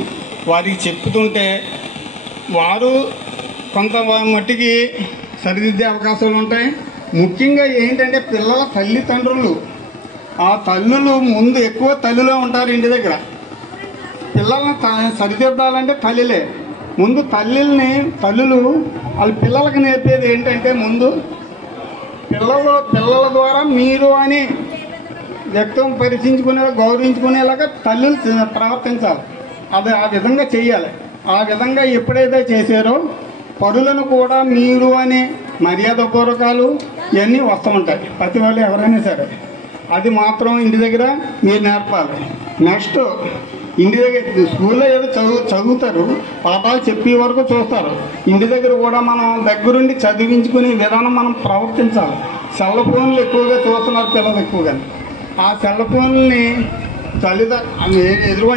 వారికి చెప్తుంటే వారు కొంత మట్టికి సరిదిద్దే అవకాశాలు ఉంటాయి. ముఖ్యంగా ఏంటంటే పిల్లల తల్లిదండ్రులు, ఆ తల్లులు ముందు ఎక్కువ తల్లులో ఉంటారు ఇంటి దగ్గర. పిల్లల్ని సరిదిద్దాలంటే తల్లిలే ముందు. తల్లులు వాళ్ళ పిల్లలకు నేర్పేది ఏంటంటే ముందు పిల్లల ద్వారా మీరు అని వ్యక్తం పరిశీలించుకునేలా గౌరవించుకునేలాగా తల్లులు ప్రవర్తించాలి. అది ఆ విధంగా చేయాలి. ఆ విధంగా ఎప్పుడైతే చేశారో పరులను కూడా మీరు అనే మర్యాదపూర్వకాలు ఇవన్నీ వస్తూ ఉంటాయి ప్రతి వాళ్ళు ఎవరైనా సరే. అది మాత్రం ఇంటి దగ్గర మీరు నేర్పాలి. నెక్స్ట్ ఇంటి దగ్గర స్కూల్లో ఏదో చదువుతారు, పాఠాలు చెప్పే వరకు చూస్తారు. ఇంటి దగ్గర కూడా మనం దగ్గరుండి చదివించుకునే విధానం మనం ప్రవర్తించాలి. సెల్ ఫోన్లు ఎక్కువగా చూస్తున్నారు పిల్లలు ఎక్కువగా. ఆ సెల్ ఫోన్ని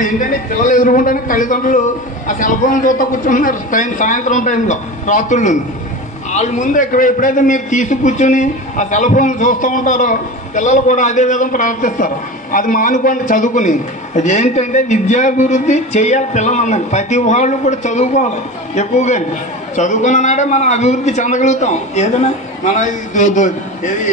ఏంటంటే పిల్లలు ఎదుర్కొంటేనే తల్లిదండ్రులు ఆ సెల్ ఫోన్ చూస్తూ కూర్చుంటున్నారు సాయంత్రం టైంలో, రాత్రుళ్ళు. వాళ్ళ ముందు ఎప్పుడైతే మీరు తీసి కూర్చొని ఆ సెల్ ఫోన్ చూస్తూ ఉంటారో పిల్లలు కూడా అదే విధంగా ప్రవర్తిస్తారు. అది మానుకోండి చదువుకుని. అది ఏంటంటే విద్యాభివృద్ధి చేయాలి పిల్లలందరికీ. ప్రతి వాళ్ళు కూడా చదువుకోవాలి ఎక్కువగా. చదువుకున్న నాడే మనం అభివృద్ధి చెందగలుగుతాం. ఏదైనా మన ఏది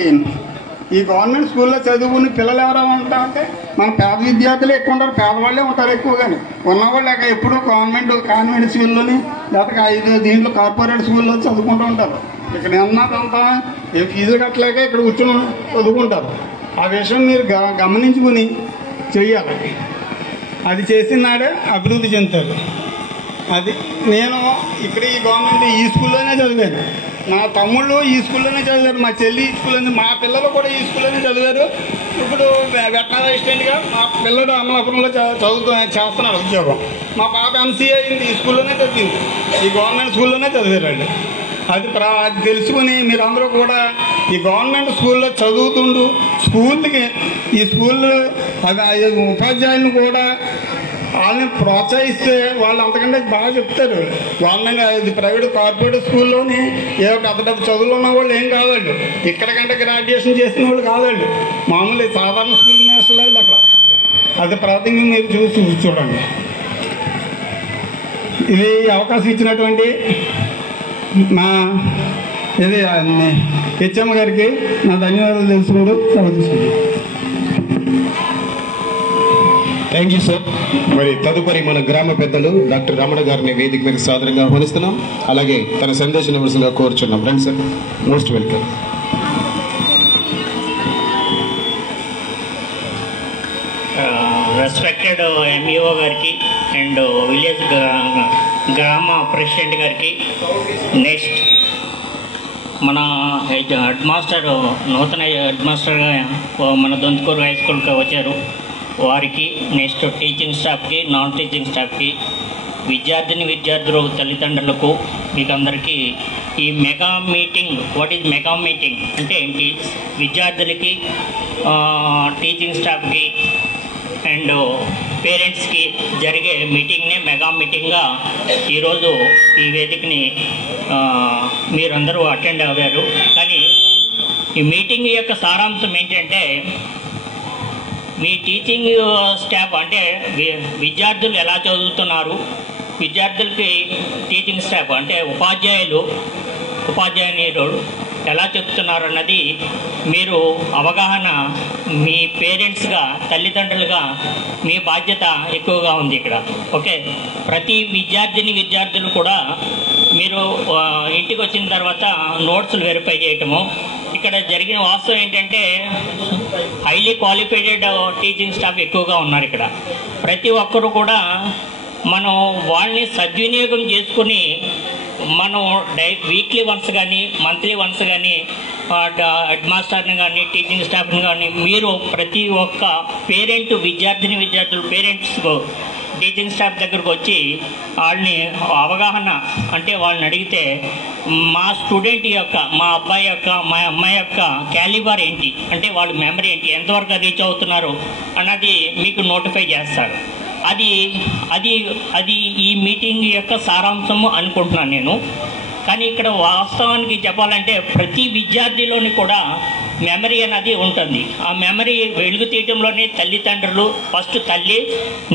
ఈ గవర్నమెంట్ స్కూల్లో చదువుకుని పిల్లలు ఎవరో ఉంటారంటే మన పేద విద్యార్థులు ఎక్కువ ఉంటారు, పేదవాళ్ళే ఉంటారు ఎక్కువగానే. ఉన్నవాళ్ళు ఎప్పుడు కాన్వెంట్ స్కూల్లోని లేకపోతే దీంట్లో కార్పొరేట్ స్కూల్లో చదువుకుంటూ ఉంటారు. ఇక్కడ ఉన్నదంతా ఫీజులు కట్టలేక ఇక్కడ కూర్చొని చదువుకుంటారు. ఆ విషయం మీరు గమనించుకుని చెయ్యాలి. అది చేసిన నాడే అభివృద్ధి చెందుతారు. అది నేను ఇక్కడ ఈ గవర్నమెంట్ ఈ స్కూల్లోనే చదివాను. మా తమ్ముళ్ళు ఈ స్కూల్లోనే చదివారు, మా చెల్లి ఈ స్కూల్లోనే, మా పిల్లలు కూడా ఈ స్కూల్లోనే చదివారు. ఇప్పుడు వెటనరీ అసిస్టెంట్గా మా పిల్లడు అమలాపురంలో చేస్తున్నాడు ఉద్యోగం. మా పాప ఎంసీఏ అయింది ఈ స్కూల్లోనే చదివింది, ఈ గవర్నమెంట్ స్కూల్లోనే చదివారండి. అది తెలుసుకుని మీరందరూ కూడా ఈ గవర్నమెంట్ స్కూల్లో చదువుతుండు స్కూల్కి ఈ స్కూల్లో ఉపాధ్యాయులను కూడా వాళ్ళని ప్రోత్సహిస్తే వాళ్ళు అంతకంటే బాగా చెప్తారు. గవర్నమెంట్ ప్రైవేట్ కార్పొరేట్ స్కూల్లోని ఏ పెద్ద పెద్ద చదువులు ఉన్న వాళ్ళు ఏం కావాళ్ళు, ఇక్కడికంటే గ్రాడ్యుయేషన్ చేసిన వాళ్ళు కావాళ్ళు, మామూలు సాధారణ స్కూల్ నేషనల్ అక్కడ. అది ప్రాథమికంగా మీరు చూడండి. ఇది అవకాశం ఇచ్చినటువంటి మా ఇది హెచ్ఎం గారికి నా ధన్యవాదాలు తెలుసుకుంటూ సెలవు తీసుకుంటాను. Thank you sir. మరి తదుపరి మన గ్రామ పెద్దలు డాక్టర్ రమణ గారిని వేదిక మీద సాదరంగా ఆహ్వానిస్తున్నాం. అలాగే తన సందేశం నివసంగా కోరుచున్నాం. రండి sir, most welcome. Respected MEO గారికి అండ్ విలేజ్ గ్రామ ప్రెసిడెంట్ గారికి, నెక్స్ట్ మన హెడ్ మాస్టర్ నూతన హెడ్ మాస్టర్గా మన దొంతుకూరు హై స్కూల్కి వచ్చారు వారికి, నెక్స్ట్ టీచింగ్ స్టాఫ్కి, నాన్ టీచింగ్ స్టాఫ్కి, విద్యార్థులు తల్లిదండ్రులకు, మీకు అందరికీ ఈ mega meeting. What is mega meeting అంటే ఏంటి? విద్యార్థులకి, టీచింగ్ స్టాఫ్కి అండ్ పేరెంట్స్కి జరిగే మీటింగ్నే మెగా మీటింగ్గా ఈరోజు ఈ వేదికని మీరందరూ అటెండ్ అయ్యారు. కానీ ఈ మీటింగ్ యొక్క సారాంశం ఏంటంటే, మీ టీచింగ్ స్టాఫ్ అంటే విద్యార్థులు ఎలా చదువుతున్నారు, విద్యార్థులకి టీచింగ్ స్టాఫ్ అంటే ఉపాధ్యాయులు ఎలా చెప్తున్నారు అన్నది మీరు అవగాహన, మీ పేరెంట్స్గా తల్లిదండ్రులుగా మీ బాధ్యత ఎక్కువగా ఉంది ఇక్కడ. ఓకే, ప్రతి విద్యార్థులు కూడా మీరు ఇంటికి వచ్చిన తర్వాత నోట్స్లు వెరిఫై చేయటము. ఇక్కడ జరిగిన వాస్తవం ఏంటంటే హైలీ క్వాలిఫైడ్ టీచింగ్ స్టాఫ్ ఎక్కువగా ఉన్నారు ఇక్కడ. ప్రతి ఒక్కరు కూడా మనం వాళ్ళని సద్వినియోగం చేసుకుని మనం వీక్లీ వన్స్ కానీ మంత్లీ వన్స్ కానీ హెడ్ మాస్టర్ని కానీ టీచింగ్ స్టాఫ్ని కానీ మీరు ప్రతి ఒక్క విద్యార్థులు పేరెంట్స్ టీచింగ్ స్టాఫ్ దగ్గరకు వచ్చి వాళ్ళని అవగాహన అంటే వాళ్ళని అడిగితే మా స్టూడెంట్ యొక్క, మా అబ్బాయి యొక్క, మా అమ్మాయి యొక్క క్యాలిబర్ ఏంటి అంటే వాళ్ళ మెమరీ ఏంటి, ఎంతవరకు రీచ్ అవుతున్నారు అన్నది మీకు నోటిఫై చేస్తారు. అది ఈ మీటింగ్ యొక్క సారాంశము అనుకుంటున్నాను నేను. కానీ ఇక్కడ వాస్తవానికి చెప్పాలంటే ప్రతి విద్యార్థిలోని కూడా మెమరీ అనేది ఉంటుంది. ఆ మెమరీ వెలుగు తీయటంలోనే తల్లిదండ్రులు, ఫస్ట్ తల్లి,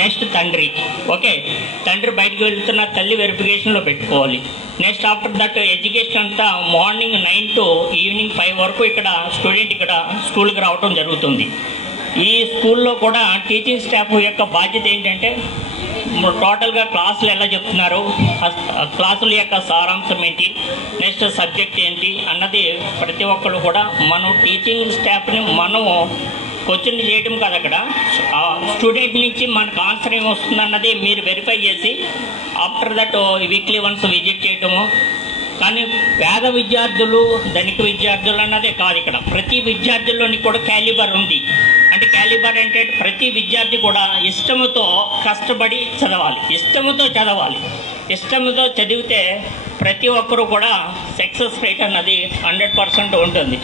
నెక్స్ట్ తండ్రి. ఓకే, తండ్రి బయటకు వెళ్తున్న తల్లి వెరిఫికేషన్లో పెట్టుకోవాలి. నెక్స్ట్ ఆఫ్టర్ దట్ ఎడ్యుకేషన్ అంతా మార్నింగ్ 9 to ఈవినింగ్ 5 వరకు ఇక్కడ స్టూడెంట్ ఇక్కడ స్కూల్కి రావటం జరుగుతుంది. ఈ స్కూల్లో కూడా టీచింగ్ స్టాఫ్ యొక్క బాధ్యత ఏంటంటే టోటల్గా క్లాసులు ఎలా చెప్తున్నారు, క్లాసుల యొక్క సారాంశం ఏంటి, నెక్స్ట్ సబ్జెక్ట్ ఏంటి అన్నది ప్రతి ఒక్కరు కూడా మనం టీచింగ్ స్టాఫ్ని మనం క్వశ్చన్ చేయటం కాదు, అక్కడ స్టూడెంట్ నుంచి మనకు ఆన్సర్ ఏమి వస్తుంది అన్నది మీరు వెరిఫై చేసి after that weekly once visit చేయటము. కానీ పేద విద్యార్థులు, ధనిక విద్యార్థులు అన్నదే కాదు, ఇక్కడ ప్రతి విద్యార్థుల్లోని కూడా క్యాలిబర్ ఉంది. అంటే క్యాలిబర్ అంటే ప్రతి విద్యార్థి కూడా ఇష్టముతో కష్టపడి చదవాలి, ఇష్టముతో చదివితే ప్రతి ఒక్కరు కూడా సక్సెస్ రేట్ అన్నది 100% ఉంటుంది.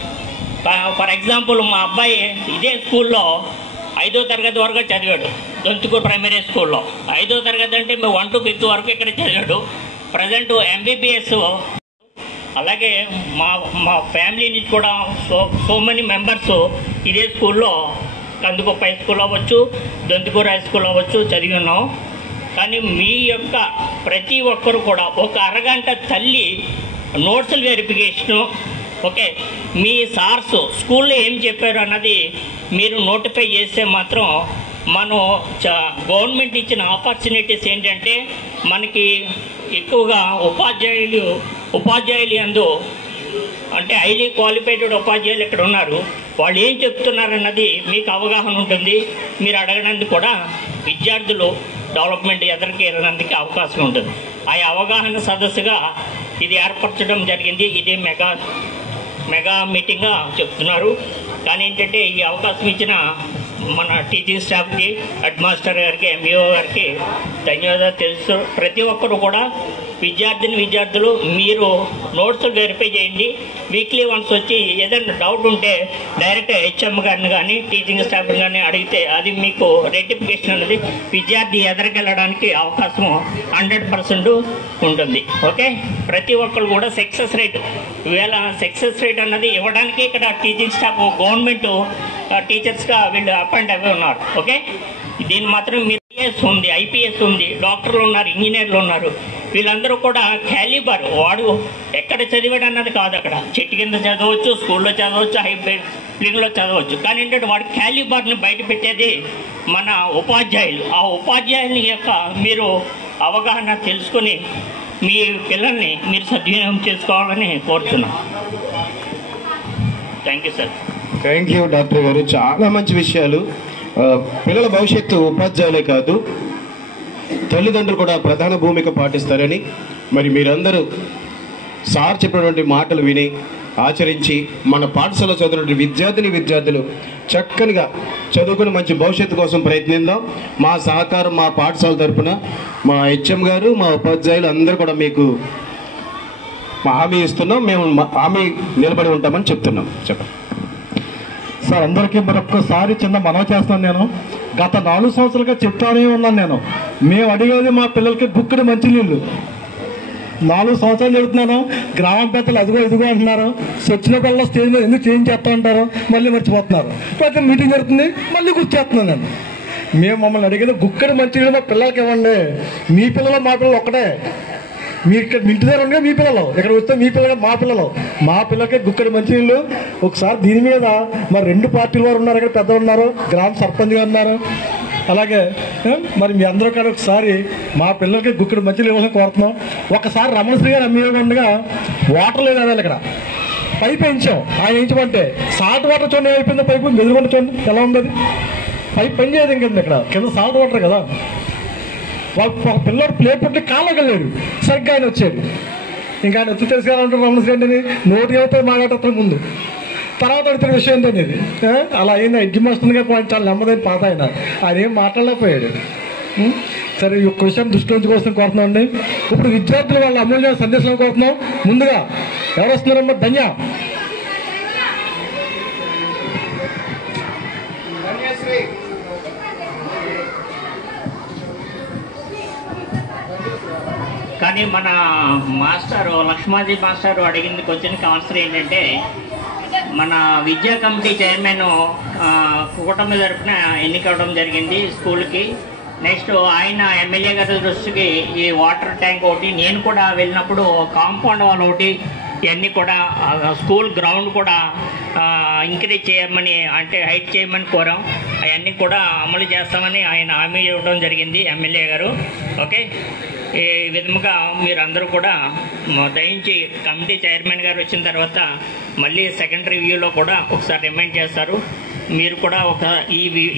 ఫర్ ఎగ్జాంపుల్ మా అబ్బాయి ఇదే స్కూల్లో 5వ తరగతి వరకు చదివాడు, దొంతుకూరు ప్రైమరీ స్కూల్లో. 5వ తరగతి అంటే 1 to 5th వరకు ఇక్కడ చదివాడు. Present MBBS. అలాగే మా ఫ్యామిలీ నుంచి కూడా సో మెనీ మెంబర్స్ ఇదే స్కూల్లో కందుకొప్ప హై స్కూల్ అవ్వచ్చు, దొంతికూర హై స్కూల్ అవ్వచ్చు చదివి ఉన్నాం. కానీ మీ యొక్క ప్రతి ఒక్కరు కూడా ఒక అరగంట తల్లి నోట్స్ల వెరిఫికేషను, ఓకే, మీ సార్స్ స్కూల్లో ఏం చెప్పారు అన్నది మీరు నోటిఫై చేస్తే మాత్రం మనం గవర్నమెంట్ ఇచ్చిన ఆపర్చునిటీస్ ఏంటంటే మనకి ఎక్కువగా ఉపాధ్యాయులు అందు అంటే హైలీ క్వాలిఫైడ్ ఉపాధ్యాయులు ఇక్కడ ఉన్నారు. వాళ్ళు ఏం చెప్తున్నారన్నది మీకు అవగాహన ఉంటుంది. మీరు అడగడానికి కూడా విద్యార్థులు డెవలప్మెంట్ ఎదురుకి వెళ్ళడానికి అవకాశం ఉంటుంది. ఆ అవగాహన సదస్సుగా ఇది ఏర్పరచడం జరిగింది. ఇది మెగా మీటింగ్గా చెప్తున్నారు. కానీ ఏంటంటే ఈ అవకాశం ఇచ్చిన మన టీచింగ్ స్టాఫ్కి, హెడ్ మాస్టర్ గారికి, ఎంఈఓ గారికి ధన్యవాదాలు తెలుసు. ప్రతి ఒక్కరు కూడా విద్యార్థులు మీరు నోట్స్ వెరిఫై చేయండి. వీక్లీ వన్స్ వచ్చి ఏదైనా డౌట్ ఉంటే డైరెక్ట్ హెచ్ఎం గారిని కానీ టీచింగ్ స్టాఫ్ కానీ అడిగితే అది మీకు రెక్టిఫికేషన్ అనేది విద్యార్థి ఎదరికెళ్ళడానికి అవకాశం 100% ఉంటుంది. ఓకే, ప్రతి ఒక్కరు కూడా సక్సెస్ రేట్ సక్సెస్ రేట్ అన్నది ఇవ్వడానికి ఇక్కడ టీచింగ్ స్టాఫ్ గవర్నమెంట్ టీచర్స్గా వీళ్ళు అపాయింట్ అవి ఉన్నారు. ఓకే, దీన్ని మాత్రం మీరు ఐపీఎస్ ఉంది, డాక్టర్లు ఉన్నారు, ఇంజనీర్లు ఉన్నారు. వీళ్ళందరూ కూడా క్యాలిబర్ వాడు ఎక్కడ చదివాడు అన్నది కాదు. అక్కడ చెట్టు కింద చదవచ్చు, స్కూల్లో చదవచ్చు, హై బిల్డింగ్లో చదవచ్చు. కానీ ఏంటంటే వాడి క్యాలిబర్ని బయట పెట్టేది మన ఉపాధ్యాయులు. ఆ ఉపాధ్యాయుల యొక్క మీరు అవగాహన తెలుసుకొని మీ పిల్లల్ని మీరు సద్వినియోగం చేసుకోవాలని కోరుతున్నాం. Thank you sir. Thank you doctor గారు. చాలా మంచి విషయాలు. పిల్లల భవిష్యత్తు ఉపాధ్యాయులే కాదు, తల్లిదండ్రులు కూడా ప్రధాన భూమిక పాటిస్తారని, మరి మీరందరూ సార్ చెప్పినటువంటి మాటలు విని ఆచరించి మన పాఠశాల చదివినటువంటి విద్యార్థులు చక్కనిగా చదువుకుని మంచి భవిష్యత్తు కోసం ప్రయత్నిద్దాం. మా సహకారం మా పాఠశాల తరఫున మా హెచ్ఎం గారు, మా ఉపాధ్యాయులు అందరూ కూడా మీకు హామీ ఇస్తున్నాం. మేము హామీ నిలబడి ఉంటామని చెప్తున్నాం. చెప్పండి సార్. అందరికీ మరొక్కసారి చిన్న మనవి చేస్తున్నాను. నేను గత 4 సంవత్సరాలుగా చెప్తానే ఉన్నాను. మేము అడిగేది మా పిల్లలకి గుక్కడి మంచినీళ్ళు. 4 సంవత్సరాలు చెబుతున్నాను. గ్రామ పెద్దలు అదిగో ఇదిగో అంటున్నారు. వచ్చిన పిల్లలు స్టేజ్ మీద ఎందుకు చేంజ్ చేస్తా ఉంటారు, మళ్ళీ మర్చిపోతున్నారు. ప్రతి మీటింగ్ జరుగుతుంది, మళ్ళీ గుర్తు నేను. మేము మమ్మల్ని అడిగేది గుక్కడి మంచినీళ్ళు మా పిల్లలకి ఇవ్వండి. మీ పిల్లలు మా పిల్లలు ఒక్కటే. మీరు ఇక్కడ ఇంటి దగ్గర ఉండగా మీ పిల్లలు, ఇక్కడ వస్తే మీ పిల్లలు మా పిల్లలకి గుక్కడి మంచినీళ్ళు. ఒకసారి దీని మీద మరి 2 పార్టీల వారు ఉన్నారు, ఇక్కడ పెద్దలు ఉన్నారు, గ్రామ సర్పంచ్ గారు ఉన్నారు. అలాగే మరి మీ అందరూ కూడా ఒకసారి మా పిల్లలకి గుక్కడి మంచినీళ్ళు ఇవ్వాలని కోరుతున్నాం. ఒకసారి రమణశ్రీ గారు అమ్మేయకుండా వాటర్ లేదు అదే ఇక్కడ పైప్ వేయించాం. ఆయన వేయించమంటే సాల్ట్ వాటర్ చూడండి అయిపోయింది. పైపు మెదుగుంట చూడండి ఎలా ఉంది. అది పైప్ పని చేయదు ఇంకండి. ఇక్కడ కింద సాల్ట్ వాటర్ కదా. ఒక పిల్లడు ప్లేట్ పెట్టి కాళ్ళకి వెళ్ళాడు, సరిగ్గా ఆయన వచ్చాడు. ఇంకా ఆయన వచ్చి తెలుసుకోవాలంటారు రమణశ్రీ అంటేని నోటి అవుతాయి మాట్లాడతారు ముందు. తర్వాత అడుగుతున్న విషయం ఏంటండి ఇది అలా అయింది. ఎగ్గి మాస్టర్ గారు పాయింట్ చాలా నెమ్మదైన పాత ఆయన ఏం మాట్లాడలేకపోయాడు. సరే ఈ ఒక్క విషయం దృష్టి ఉంచుకోవాల్సిన కోరుతున్నామండి. ఇప్పుడు విద్యార్థులు వాళ్ళ అమూల్య సందేశం కోరుతున్నాం. ముందుగా ఎవరు వస్తున్నారమ్మా? ధన్య కానీ మన మాస్టారు లక్ష్మాజీ మాస్టారు అడిగింది క్వశ్చన్కి ఆన్సర్ ఏంటంటే, మన విద్యా కమిటీ చైర్మన్ కూటమి తరఫున ఎన్నికవడం జరిగింది స్కూల్కి. నెక్స్ట్ ఆయన ఎమ్మెల్యే గారి దృష్టికి ఈ వాటర్ ట్యాంక్ ఒకటి, నేను కూడా వెళ్ళినప్పుడు కాంపౌండ్ వాల్ ఒకటి, ఇవన్నీ కూడా స్కూల్ గ్రౌండ్ కూడా ఇంక్రీజ్ చేయమని అంటే హైట్ చేయమని కోరాం. అవన్నీ కూడా అమలు చేస్తామని ఆయన హామీ ఇవ్వడం జరిగింది ఎమ్మెల్యే గారు. ఓకే, ఈ విధముగా మీరందరూ కూడా దయించి కమిటీ చైర్మన్ గారు వచ్చిన తర్వాత మళ్ళీ సెకండ్ రివ్యూలో కూడా ఒకసారి రిమైండ్ చేస్తారు. మీరు కూడా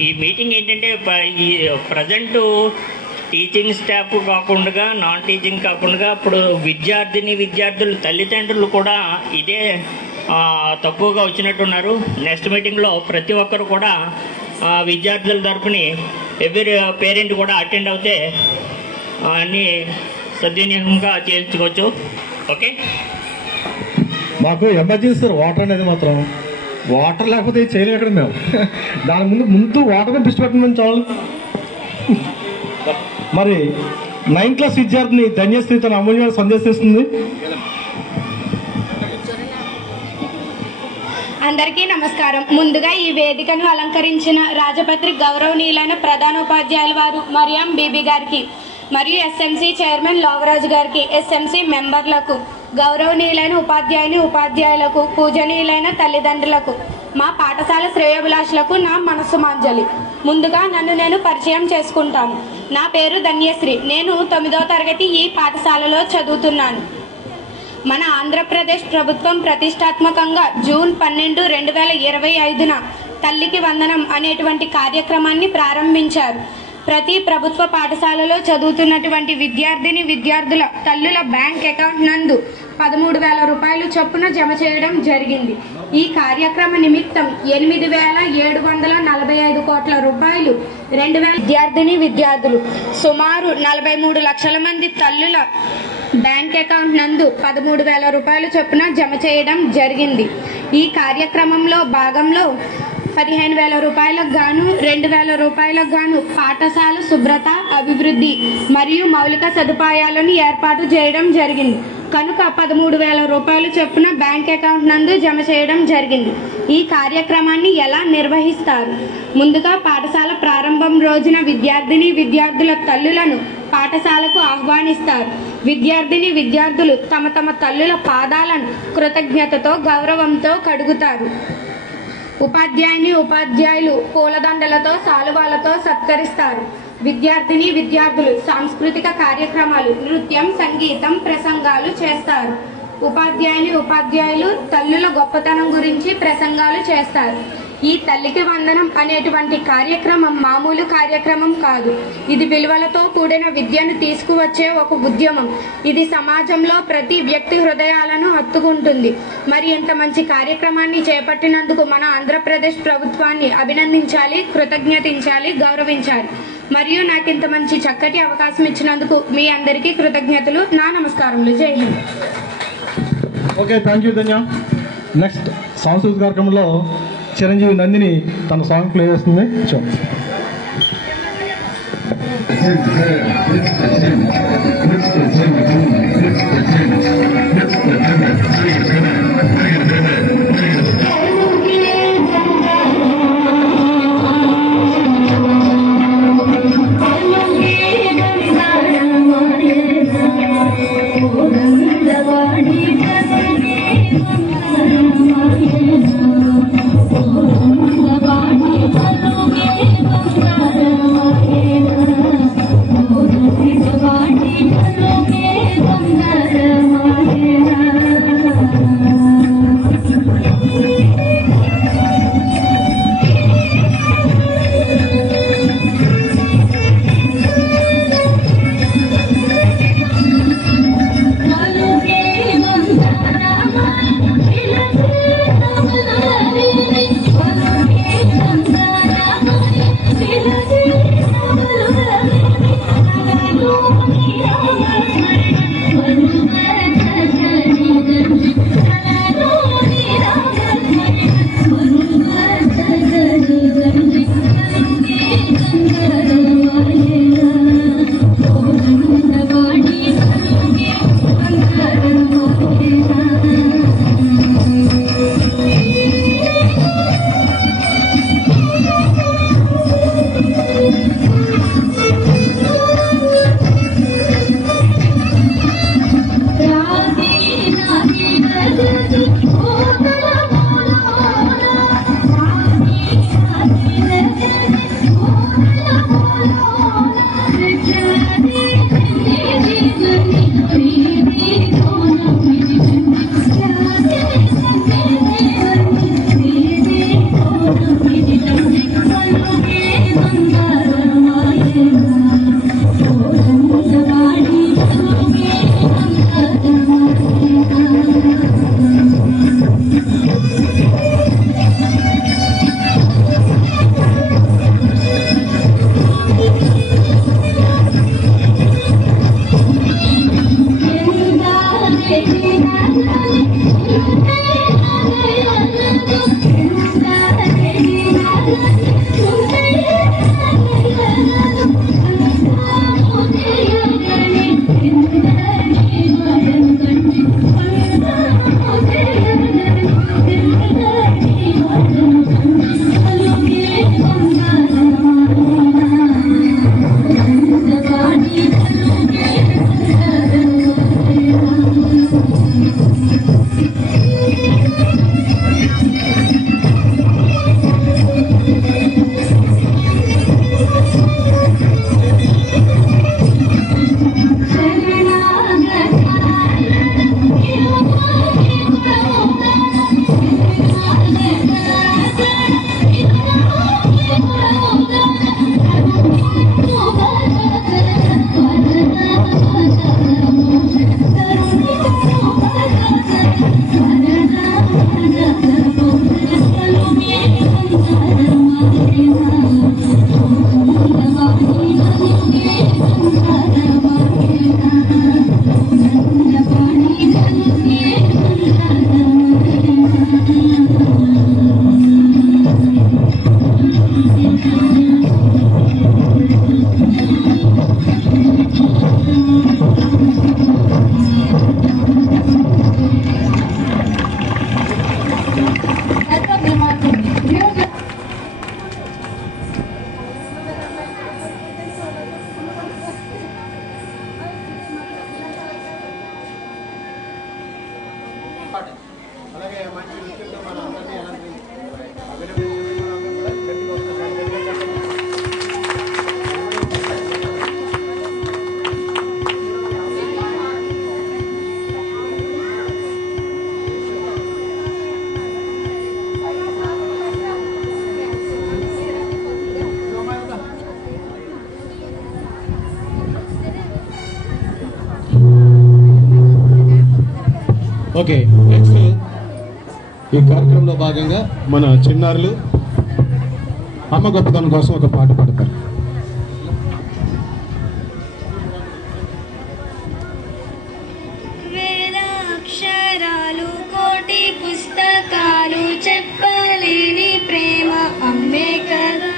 ఈ మీటింగ్ ఏంటంటే ఈ ప్రజెంటు టీచింగ్ స్టాఫ్ కాకుండా నాన్ టీచింగ్ కాకుండా ఇప్పుడు విద్యార్థులు తల్లిదండ్రులు కూడా ఇదే తక్కువగా వచ్చినట్టున్నారు. నెక్స్ట్ మీటింగ్లో ప్రతి ఒక్కరు కూడా విద్యార్థుల తరపుని ఎవరి పేరెంట్ కూడా అటెండ్ అవుతే అన్నీ సద్వినియోగంగా చేయించుకోవచ్చు. ఓకే, మాకు ఎమర్జెన్సీ వాటర్ అనేది మాత్రం వాటర్ లేకపోతే చేయలేము ఇక్కడ మేము. దాని ముందు వాటర్ దృష్టి పెట్టమని చాలు. మరి 9th క్లాస్ విద్యార్థిని ధన్యశ్రీ తన అమూల్యమైన సందేశిస్తుంది. అందరికీ నమస్కారం. ముందుగా ఈ వేదికను అలంకరించిన రాజపత్రి గౌరవనీయులైన ప్రధానోపాధ్యాయుల వారు మరియం బీబీ గారికి మరియు ఎస్ఎంసీ చైర్మన్ లోవరాజు గారికి, ఎస్ఎంసీ మెంబర్లకు, గౌరవనీయులైన ఉపాధ్యాయులకు, పూజనీయులైన తల్లిదండ్రులకు, మా పాఠశాల శ్రేయోభిలాషులకు నా మనసు మాంజలి. ముందుగా నన్ను నేను పరిచయం చేసుకుంటాను. నా పేరు ధన్యశ్రీ. నేను 9వ తరగతి ఈ పాఠశాలలో చదువుతున్నాను. మన ఆంధ్రప్రదేశ్ ప్రభుత్వం ప్రతిష్టాత్మకంగా జూన్ 12, 2025న తల్లికి వందనం అనేటువంటి కార్యక్రమాన్ని ప్రారంభించారు. ప్రతి ప్రభుత్వ పాఠశాలలో చదువుతున్నటువంటి విద్యార్థుల తల్లుల బ్యాంక్ అకౌంట్ నందు 13,000 రూపాయలు చొప్పున జమ చేయడం జరిగింది. ఈ కార్యక్రమ నిమిత్తం 8,745 కోట్ల రూపాయలు 2,000 విద్యార్థులు సుమారు 43 లక్షల మంది తల్లుల బ్యాంక్ అకౌంట్ నందు 13,000 రూపాయలు చొప్పున జమ చేయడం జరిగింది. ఈ కార్యక్రమంలో భాగంలో 15,000 రూపాయలకు గాను 2,000 రూపాయలకు గాను పాఠశాల శుభ్రత, అభివృద్ధి మరియు మౌలిక సదుపాయాలను ఏర్పాటు చేయడం జరిగింది. కనుక 13,000 రూపాయలు చొప్పున బ్యాంక్ అకౌంట్ నందు జమ చేయడం జరిగింది. ఈ కార్యక్రమాన్ని ఎలా నిర్వహిస్తారు? ముందుగా పాఠశాల ప్రారంభం రోజున విద్యార్థుల తల్లులను పాఠశాలకు ఆహ్వానిస్తారు. విద్యార్థులు తమ తల్లుల పాదాలను కృతజ్ఞతతో, గౌరవంతో కడుగుతారు. ఉపాధ్యాయులు పూలదండలతో, సాలువాలతో సత్కరిస్తారు. విద్యార్థులు సాంస్కృతిక కార్యక్రమాలు, నృత్యం, సంగీతం, ప్రసంగాలు చేస్తారు. ఉపాధ్యాయులు తల్లుల గొప్పతనం గురించి ప్రసంగాలు చేస్తారు. ఈ తల్లికి వందనం అనేటువంటి కార్యక్రమం మామూలు కార్యక్రమం కాదు. ఇది విలువలతో కూడిన విద్యను తీసుకువచ్చే ఒక ఉద్యమం. ఇది సమాజంలో ప్రతి వ్యక్తి హృదయాలను హత్తుకుంటుంది. మరి ఇంత మంచి కార్యక్రమాన్ని చేపట్టినందుకు మన ఆంధ్రప్రదేశ్ ప్రభుత్వాన్ని అభినందించాలి, కృతజ్ఞతించాలి, గౌరవించాలి. మరియు నాకు ఇంత మంచి చక్కటి అవకాశం ఇచ్చినందుకు మీ అందరికీ కృతజ్ఞతలు. నా నమస్కారములు. జై Hind. Okay, thank you Dhanya. Next సాంస్కృతిక కార్యక్రమంలో చిరంజీవి నందిని తన సాంగ్ ప్లే చేస్తుంది. Okay. ఓకే, నెక్స్ట్ ఈ కార్యక్రమంలో భాగంగా మన చిన్నారులు అమ్మ గొప్పతనం కోసం ఒక పాట పాడతారు. వేదాక్షరాలు కోటి పుస్తకాలు చెప్పలేని ప్రేమ అమ్మే కదా.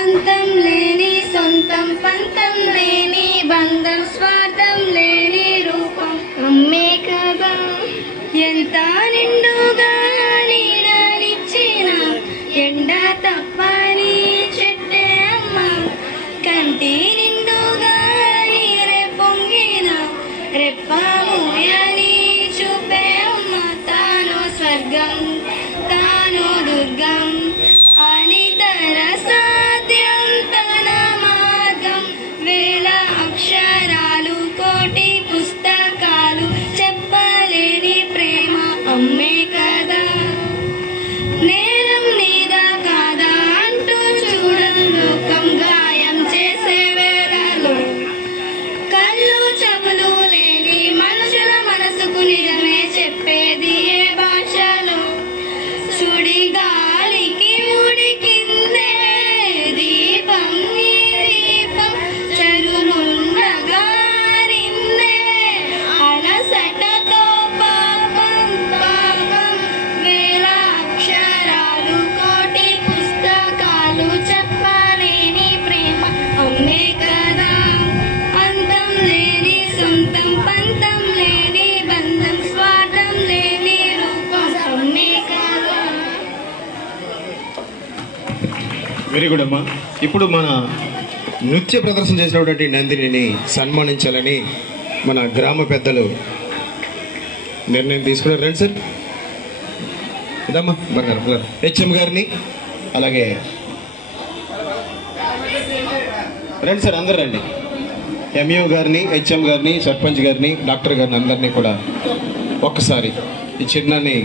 అంతం లేని సొంతం పంతం లేని బంధం స్వార్థం లేని రూపం అమ్మే కదా. ఎంత నిండుగా నీడనిచ్చిన ఎండ తప్పని చెట్టే అమ్మ. కంటి నిండుగా నీరే పొంగిన రెప్పమూయని చూపే అమ్మ. తాను స్వర్గం తాను దుర్గం అనితర సాధ్యం తన మార్గం. వేల అక్షరాలు కోటి పుస్తకాలు చెప్పలేని ప్రేమ అమ్మే కదా. నేరం నీదా కాదా అంటూ చూడలోకం గాయం చేసే వేళలో కళ్ళు చెవులు లేని మనుషుల మనసుకు నిజమే చెప్పేది ఏ భాషలో. సుడి గాలికి ఉడికిందే దీపం నీ దీపం చరునుండగారిందే అలసటతో పాపం పాపం. వేల అక్షరాలు కోటి పుస్తకాలు చెప్పలేని ప్రేమ అమ్మే కదా. అంతం లేని సొంతం పంతం లేని బంధం స్వార్థం లేని రూపం అమ్మే కదా. వెరీ గుడ్ అమ్మా. ఇప్పుడు మన నృత్య ప్రదర్శన చేసినటువంటి నందినిని సన్మానించాలని మన గ్రామ పెద్దలు నిర్ణయం తీసుకున్నారు. రండి సార్, ఇదమ్మా బంగారు హెచ్ఎం గారిని, అలాగే రండి సార్ అందరు రండి. ఎంఈఓ గారిని, హెచ్ఎం గారిని, సర్పంచ్ గారిని, డాక్టర్ గారిని అందరినీ కూడా ఒక్కసారి ఈ చిన్నాన్ని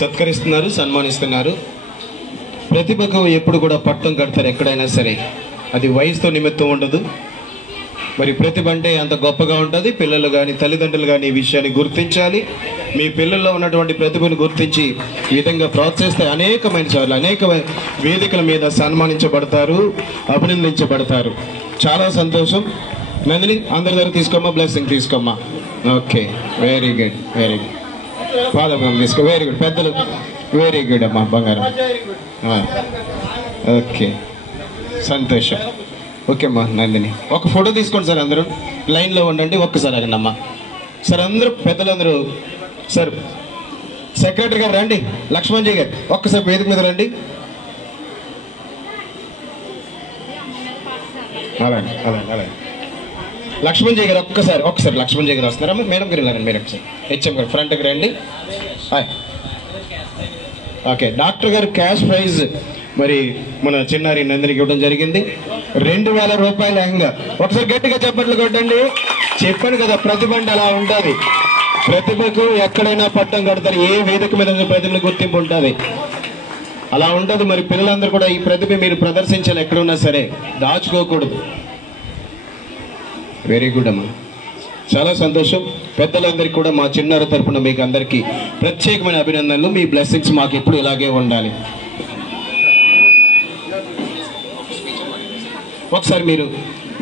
సత్కరిస్తున్నారు, సన్మానిస్తున్నారు. ప్రతిభకు ఎప్పుడు కూడా పట్టం కడతారు ఎక్కడైనా సరే, అది వయసుతో నిమిత్తం ఉండదు. మరి ప్రతిభ అంటే అంత గొప్పగా ఉంటుంది. పిల్లలు కానీ తల్లిదండ్రులు కానీ ఈ విషయాన్ని గుర్తించాలి. మీ పిల్లల్లో ఉన్నటువంటి ప్రతిభను గుర్తించి ఈ విధంగా ప్రోత్సహిస్తే అనేకమైన సార్లు అనేక వేదికల మీద సన్మానించబడతారు, అభినందించబడతారు. చాలా సంతోషం. నందిని అందరి దగ్గర తీసుకోమ్మా, బ్లెస్సింగ్ తీసుకోమ్మా. Okay, very good very good. పాదం తీసుకో. వెరీ గుడ్ పెద్దలు, వెరీ గుడ్ అమ్మా బంగారం. ఓకే సంతోషం. ఓకే అమ్మా నందిని, ఒక ఫోటో తీసుకోండి సార్. అందరూ లైన్లో ఉండండి. ఒక్కసారి అగండి అమ్మా. సార్ అందరూ పెద్దలందరూ, సార్ సెక్రటరీ గారు రండి, లక్ష్మణ్జీ గారు ఒక్కసారి వేదిక మీద రండి. అలాగే అలాగే అలాగే. లక్ష్మణ్జీ గారు ఒక్కసారి లక్ష్మణ్జీ గారు వస్తున్నారమ్మా. మేడం గారు రండి, మీరు ఒకసారి హెచ్ఎం గారు ఫ్రంట్కి రండి. ఓకే, డాక్టర్ గారు క్యాష్ ప్రైజ్ మరి మన చిన్నారి నందినికి ఇవ్వడం జరిగింది. 2000 రూపాయల లెహంగా. ఒకసారి గట్టిగా చప్పట్లు కొట్టండి. చెప్పాను కదా, ప్రతిభ అంటే అలా ఉంటుంది. ప్రతిభకు ఎక్కడైనా పట్టం కడతారు. ఏ వేదిక మీద ప్రతిభను గుర్తింపు ఉంటుంది, అలా ఉంటుంది. మరి పిల్లలందరూ కూడా ఈ ప్రతిభ మీరు ప్రదర్శించాలి, ఎక్కడున్నా సరే దాచుకోకూడదు. వెరీ గుడ్ అమ్మా, చాలా సంతోషం. పెద్దలందరికీ కూడా మా చిన్నారి తరపున మీకు అందరికీ ప్రత్యేకమైన అభినందనలు. మీ బ్లెస్సింగ్స్ మాకు ఎప్పుడు ఇలాగే ఉండాలి. ఒకసారి మీరు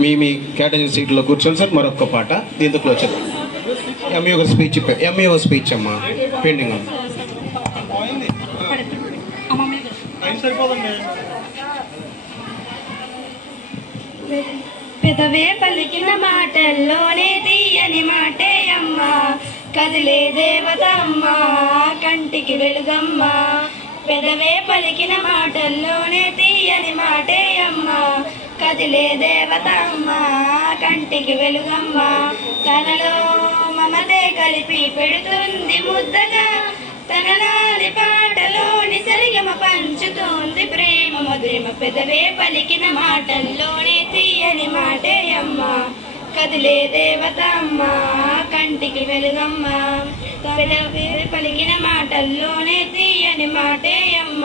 మీ మీ కేటగిరీ సీట్లో కూర్చోండి సార్. మరొక పాట దీంతో క్లోజ్ చేద్దాం. ఎంఈఓ స్పీచ్ అమ్మా పెండింగ్ ఉంది. పెదవే పలికిన మాటల్లోనే తీయని మాటే అమ్మ. కదిలే దేవత అమ్మ, కంటికి వెలుగమ్మ. పెదవే పలికిన మాటల్లోనే తీయని మాటే అమ్మ. కదిలే దేవత అమ్మ, కంటికి వెలుగమ్మ. తనలో మమతే కలిపి పెడుతుంది ముద్దగా. తనలాలి పాటలోని సరిగమ పంచుతోంది ప్రేమ మధురిమ. పెదవే పలికిన మాటల్లోనే తీయని మాటే అమ్మ. కదిలే దేవత అమ్మ, కంటికి వెలుగమ్మ. పెదవే పలికిన మాటల్లోనే తీయని మాటే అమ్మ.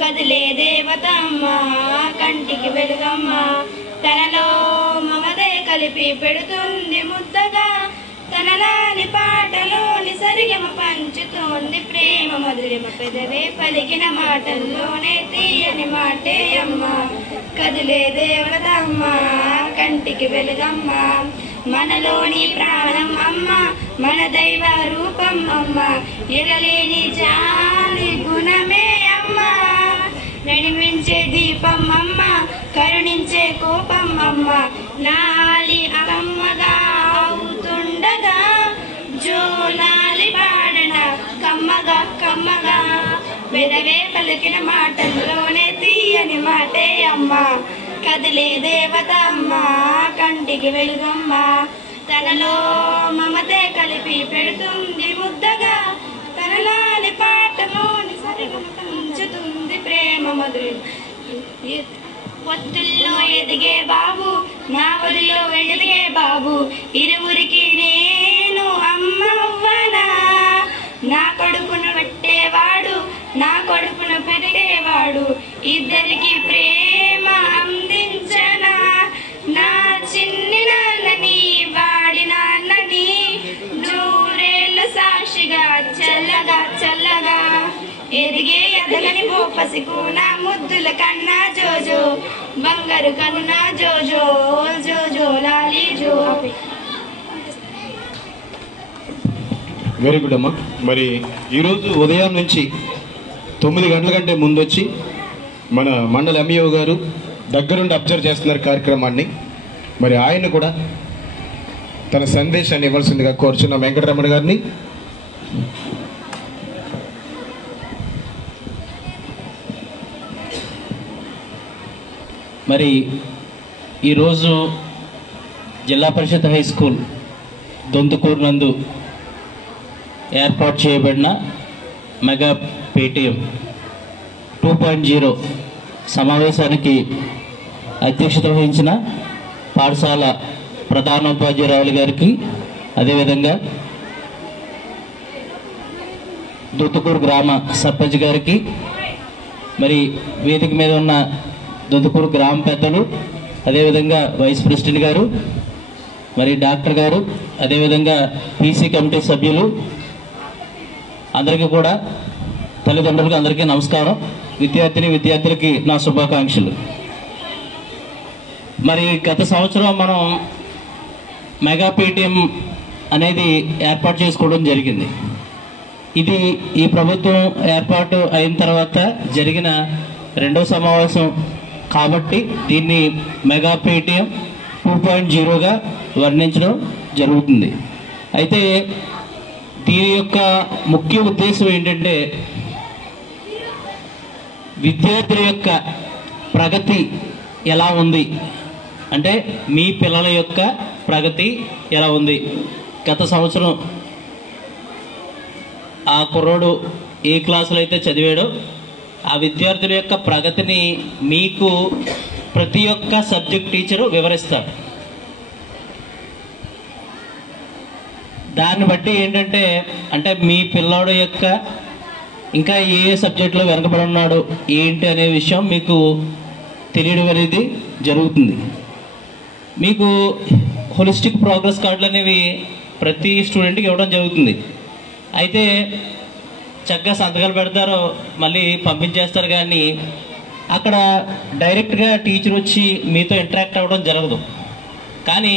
కదిలే దేవత అమ్మ, కంటికి వెలుగమ్మ. తనలో మమదే కలిపి పెడుతుంది ముద్దగా. తన తనలాని పాటలోని సరిగమ పంచుతోంది ప్రేమ మధురిమ పెదవే పలికిన మాటల్లోనే తీయని మాటే అమ్మ కదిలే దేవతమ్మ కంటికి వెలుగమ్మ మనలోని ప్రాణం అమ్మ మన దైవ రూపం అమ్మ ఎగలేని జాలి గుణమే అమ్మ నడిమించే దీపం అమ్మ కరుణించే కోపం అమ్మ నాలి అమ్మగా అవుతుండగా జోలాలి పాడన కమ్మగా కమ్మగా పెదవే పలికిన మాటల్లోనే తీయని మాటే అమ్మ కదిలే దేవత అమ్మ కంటికి వెలుగమ్మ తనలో మమతే కలిపి పెడుతుంది ముద్దగా తనలాని పాటలోని సరిగమ పంచుతుంది ప్రేమ మధురి పొత్తుల్లో ఎదిగే బాబు నా ఒడిలో ఎదిగే బాబు ఇరువురికి నేను అమ్మ అవ్వనా నా కడుపును పెట్టేవాడు నా కడుపును పెరిగేవాడు ఇద్దరికి ప్రేమ అందించనా నా చిన్ని నాన్నని వాడి నాన్నని నూరేళ్ళు సాక్షిగా చల్లగా చల్లగా ఎదిగే ఎదగని పోపసికు నా ముద్దుల కన్నా జోజో బంగారు కన్నా జోజో జోజో లాలి జో. వెరీ గుడ్ అమ్మా. మరి ఈరోజు ఉదయం నుంచి 9 గంటల కంటే ముందు వచ్చి మన మండల ఎంఈఓ గారు దగ్గరుండి అబ్జర్వ్ చేస్తున్నారు కార్యక్రమాన్ని. మరి ఆయన కూడా తన సందేశాన్ని ఇవ్వాల్సిందిగా కోరుచున్న వెంకటరమణ గారిని. మరి ఈరోజు జిల్లా పరిషత్ హై స్కూల్ దొంతుకూరు నందు ఏర్పాటు చేయబడిన మెగా పేటీఎం 2.0 సమావేశానికి అధ్యక్షత వహించిన పాఠశాల ప్రధానోపాధ్యాయురాలు గారికి, అదేవిధంగా దొంతుకూరు గ్రామ సర్పంచ్ గారికి, మరి వేదిక మీద ఉన్న దొంతుకూరు గ్రామ పెద్దలు, అదేవిధంగా వైస్ ప్రెసిడెంట్ గారు, మరి డాక్టర్ గారు, అదేవిధంగా పీసీ కమిటీ సభ్యులు అందరికీ కూడా, తల్లిదండ్రులకు అందరికీ నమస్కారం. విద్యార్థులకి నా శుభాకాంక్షలు. మరి గత సంవత్సరం మనం మెగా పేటీఎం అనేది ఏర్పాటు చేసుకోవడం జరిగింది. ఇది ఈ ప్రభుత్వం ఏర్పాటు అయిన తర్వాత జరిగిన 2వ సమావేశం కాబట్టి దీన్ని మెగా పేటీఎం 2.0గా వర్ణించడం జరుగుతుంది. అయితే దీని యొక్క ముఖ్య ఉద్దేశం ఏంటంటే విద్యార్థుల యొక్క ప్రగతి ఎలా ఉంది అంటే మీ పిల్లల యొక్క ప్రగతి ఎలా ఉంది. గత సంవత్సరం ఆ కుర్రోడు ఏ క్లాసులో అయితే చదివాడో ఆ విద్యార్థుల యొక్క ప్రగతిని మీకు ప్రతి ఒక్క సబ్జెక్ట్ టీచరు వివరిస్తారు. దాన్ని బట్టి ఏంటంటే అంటే మీ పిల్లోడు యొక్క ఇంకా ఏ సబ్జెక్టులో వెనకబడి ఉన్నాడు ఏంటి అనే విషయం మీకు తెలియడం అనేది జరుగుతుంది. మీకు హోలిస్టిక్ ప్రోగ్రెస్ కార్డులు అనేవి ప్రతి స్టూడెంట్కి ఇవ్వడం జరుగుతుంది. అయితే చక్కగా సంతకాలు పెడతారు, మళ్ళీ పంపించేస్తారు, కానీ అక్కడ డైరెక్ట్గా టీచర్ వచ్చి మీతో ఇంటరాక్ట్ అవ్వడం జరగదు. కానీ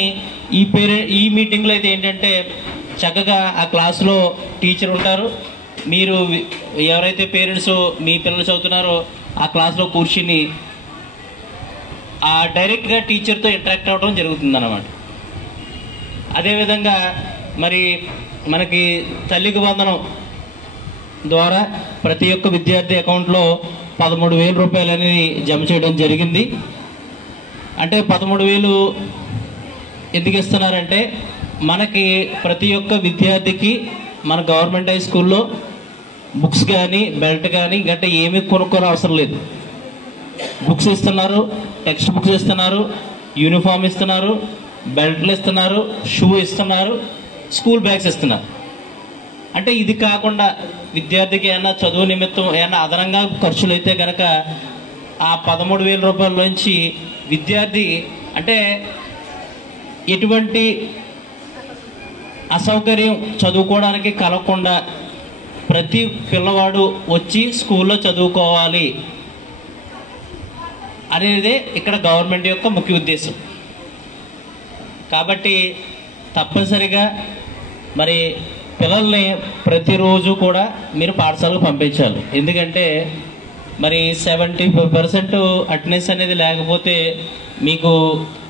ఈ మీటింగ్లో అయితే ఏంటంటే చక్కగా ఆ క్లాసులో టీచర్ ఉంటారు, మీరు ఎవరైతే పేరెంట్స్ మీ పిల్లలు చదువుతున్నారో ఆ క్లాస్లో కూర్చుని ఆ డైరెక్ట్గా టీచర్తో ఇంటరాక్ట్ అవ్వడం జరుగుతుంది అన్నమాట. అదేవిధంగా మరి మనకి తల్లికి వందనం ద్వారా ప్రతి ఒక్క విద్యార్థి అకౌంట్లో 13,000 రూపాయలు అనేది జమ చేయడం జరిగింది. అంటే 13,000 ఎందుకు ఇస్తున్నారంటే మనకి ప్రతి ఒక్క విద్యార్థికి మన గవర్నమెంట్ హై స్కూల్లో బుక్స్ కానీ బెల్ట్ కానీ గట్రా ఏమీ కొనుక్కోని అవసరం లేదు. బుక్స్ ఇస్తున్నారు, టెక్స్ట్ బుక్స్ ఇస్తున్నారు, యూనిఫామ్ ఇస్తున్నారు, బెల్ట్లు ఇస్తున్నారు, షూ ఇస్తున్నారు, స్కూల్ బ్యాగ్స్ ఇస్తున్నారు. అంటే ఇది కాకుండా విద్యార్థికి ఏమన్నా చదువు నిమిత్తం ఏమన్నా అదనంగా ఖర్చులు అయితే కనుక ఆ 13,000 రూపాయల నుంచి విద్యార్థి అంటే ఎటువంటి అసౌకర్యం చదువుకోవడానికి కలగకుండా ప్రతి పిల్లవాడు వచ్చి స్కూల్లో చదువుకోవాలి అనేదే ఇక్కడ గవర్నమెంట్ యొక్క ముఖ్య ఉద్దేశం. కాబట్టి తప్పనిసరిగా మరి పిల్లల్ని ప్రతిరోజు కూడా మీరు పాఠశాలకు పంపించాలి. ఎందుకంటే మరి 70% అటెండెన్స్ అనేది లేకపోతే మీకు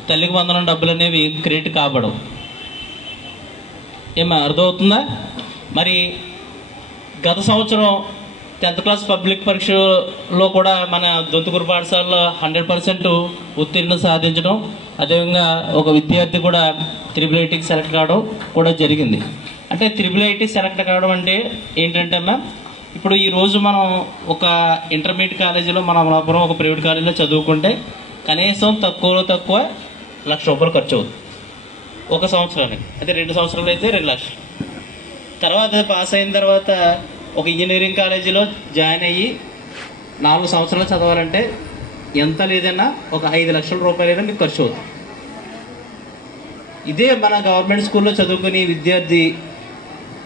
తల్లికి వందనం డబ్బులు అనేవి క్రెడిట్ కాబడవు. ఏమో అర్థమవుతుందా? మరి గత సంవత్సరం 10th క్లాస్ పబ్లిక్ పరీక్షలో కూడా మన దొంతుకూరు పాఠశాలలో 100% ఉత్తీర్ణత సాధించడం, అదేవిధంగా ఒక విద్యార్థి కూడా IIITకి సెలెక్ట్ కావడం కూడా జరిగింది. అంటే IIIT సెలెక్ట్ కావడం అంటే ఏంటంటే అమ్మా, ఇప్పుడు ఈరోజు మనం ఒక ఇంటర్మీడియట్ కాలేజీలో మన అమలాపురం ఒక ప్రైవేట్ కాలేజీలో చదువుకుంటే కనీసం తక్కువ 1,00,000 రూపాయలు ఖర్చు అవుతుంది ఒక సంవత్సరానికి. అయితే 2 సంవత్సరాలు అయితే 2 లక్షలు. తర్వాత పాస్ అయిన తర్వాత ఒక ఇంజనీరింగ్ కాలేజీలో జాయిన్ అయ్యి 4 సంవత్సరాలు చదవాలంటే ఎంత లేదన్నా ఒక 5 లక్షల రూపాయలైనా మీకు ఖర్చు అవుతుంది. ఇదే మన గవర్నమెంట్ స్కూల్లో చదువుకునే విద్యార్థి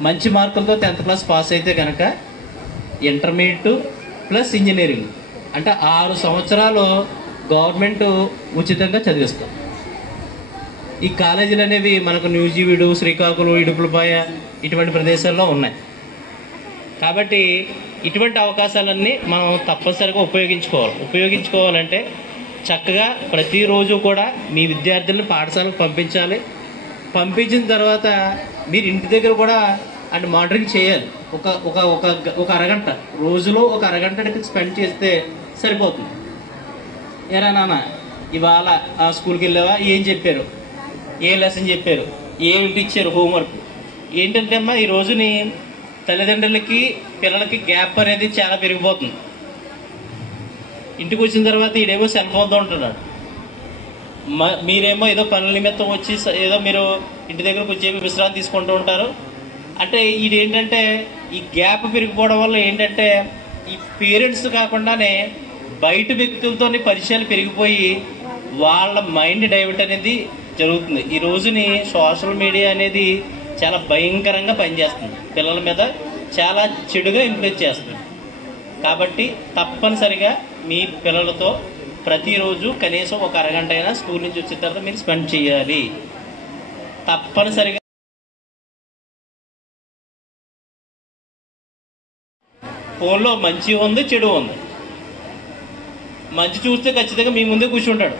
మంచి మార్కులతో 10th క్లాస్ పాస్ అయితే కనుక ఇంటర్మీడియట్ ప్లస్ ఇంజనీరింగ్ అంటే 6 సంవత్సరాలు గవర్నమెంట్ ఉచితంగా చదివిస్తాం. ఈ కాలేజీలు అనేవి మనకు న్యూజివీడు, శ్రీకాకుళం, ఇడుపులపాయ ఇటువంటి ప్రదేశాల్లో ఉన్నాయి. కాబట్టి ఇటువంటి అవకాశాలన్నీ మనం తప్పనిసరిగా ఉపయోగించుకోవాలంటే చక్కగా ప్రతిరోజు కూడా మీ విద్యార్థులను పాఠశాలకు పంపించాలి. పంపించిన తర్వాత మీరు ఇంటి దగ్గర కూడా అంటే మానిటరింగ్ చేయాలి. ఒక అరగంట రోజులో ఒక అరగంట స్పెండ్ చేస్తే సరిపోతుంది. ఏరా నాన్న ఇవాళ స్కూల్కి వెళ్ళావా, ఏం చెప్పారు, ఏ లెసన్ చెప్పారు, ఏమిటి ఇచ్చారు హోంవర్క్ ఏంటంటే అమ్మా ఈ రోజుని తల్లిదండ్రులకి పిల్లలకి గ్యాప్ అనేది చాలా పెరిగిపోతుంది. ఇంటికి వచ్చిన తర్వాత ఈడేమో సెల్ ఫోన్తో ఉంటున్నాడు, మీరేమో ఏదో పనుల నిమిత్తం వచ్చి ఏదో మీరు ఇంటి దగ్గరకు వచ్చి విశ్రాంతి తీసుకుంటూ ఉంటారు. అంటే ఇదేంటంటే ఈ గ్యాప్ పెరిగిపోవడం వల్ల ఏంటంటే ఈ పేరెంట్స్ కాకుండానే బయట వ్యక్తులతో పరిచయాలు పెరిగిపోయి వాళ్ళ మైండ్ డైవర్ట్ అనేది జరుగుతుంది. ఈ రోజుని సోషల్ మీడియా అనేది చాలా భయంకరంగా పనిచేస్తుంది, పిల్లల మీద చాలా చెడుగా ఇన్ఫ్లుయెన్స్ చేస్తుంది. కాబట్టి తప్పనిసరిగా మీ పిల్లలతో ప్రతిరోజు కనీసం ఒక అరగంట అయినా స్కూల్ నుంచి వచ్చిన తర్వాత మీరు స్పెండ్ చేయాలి. తప్పనిసరిగా ఫోన్లో మంచి ఉంది, చెడు ఉంది. మంచి చూస్తే ఖచ్చితంగా మీ ముందే కూర్చుంటాడు,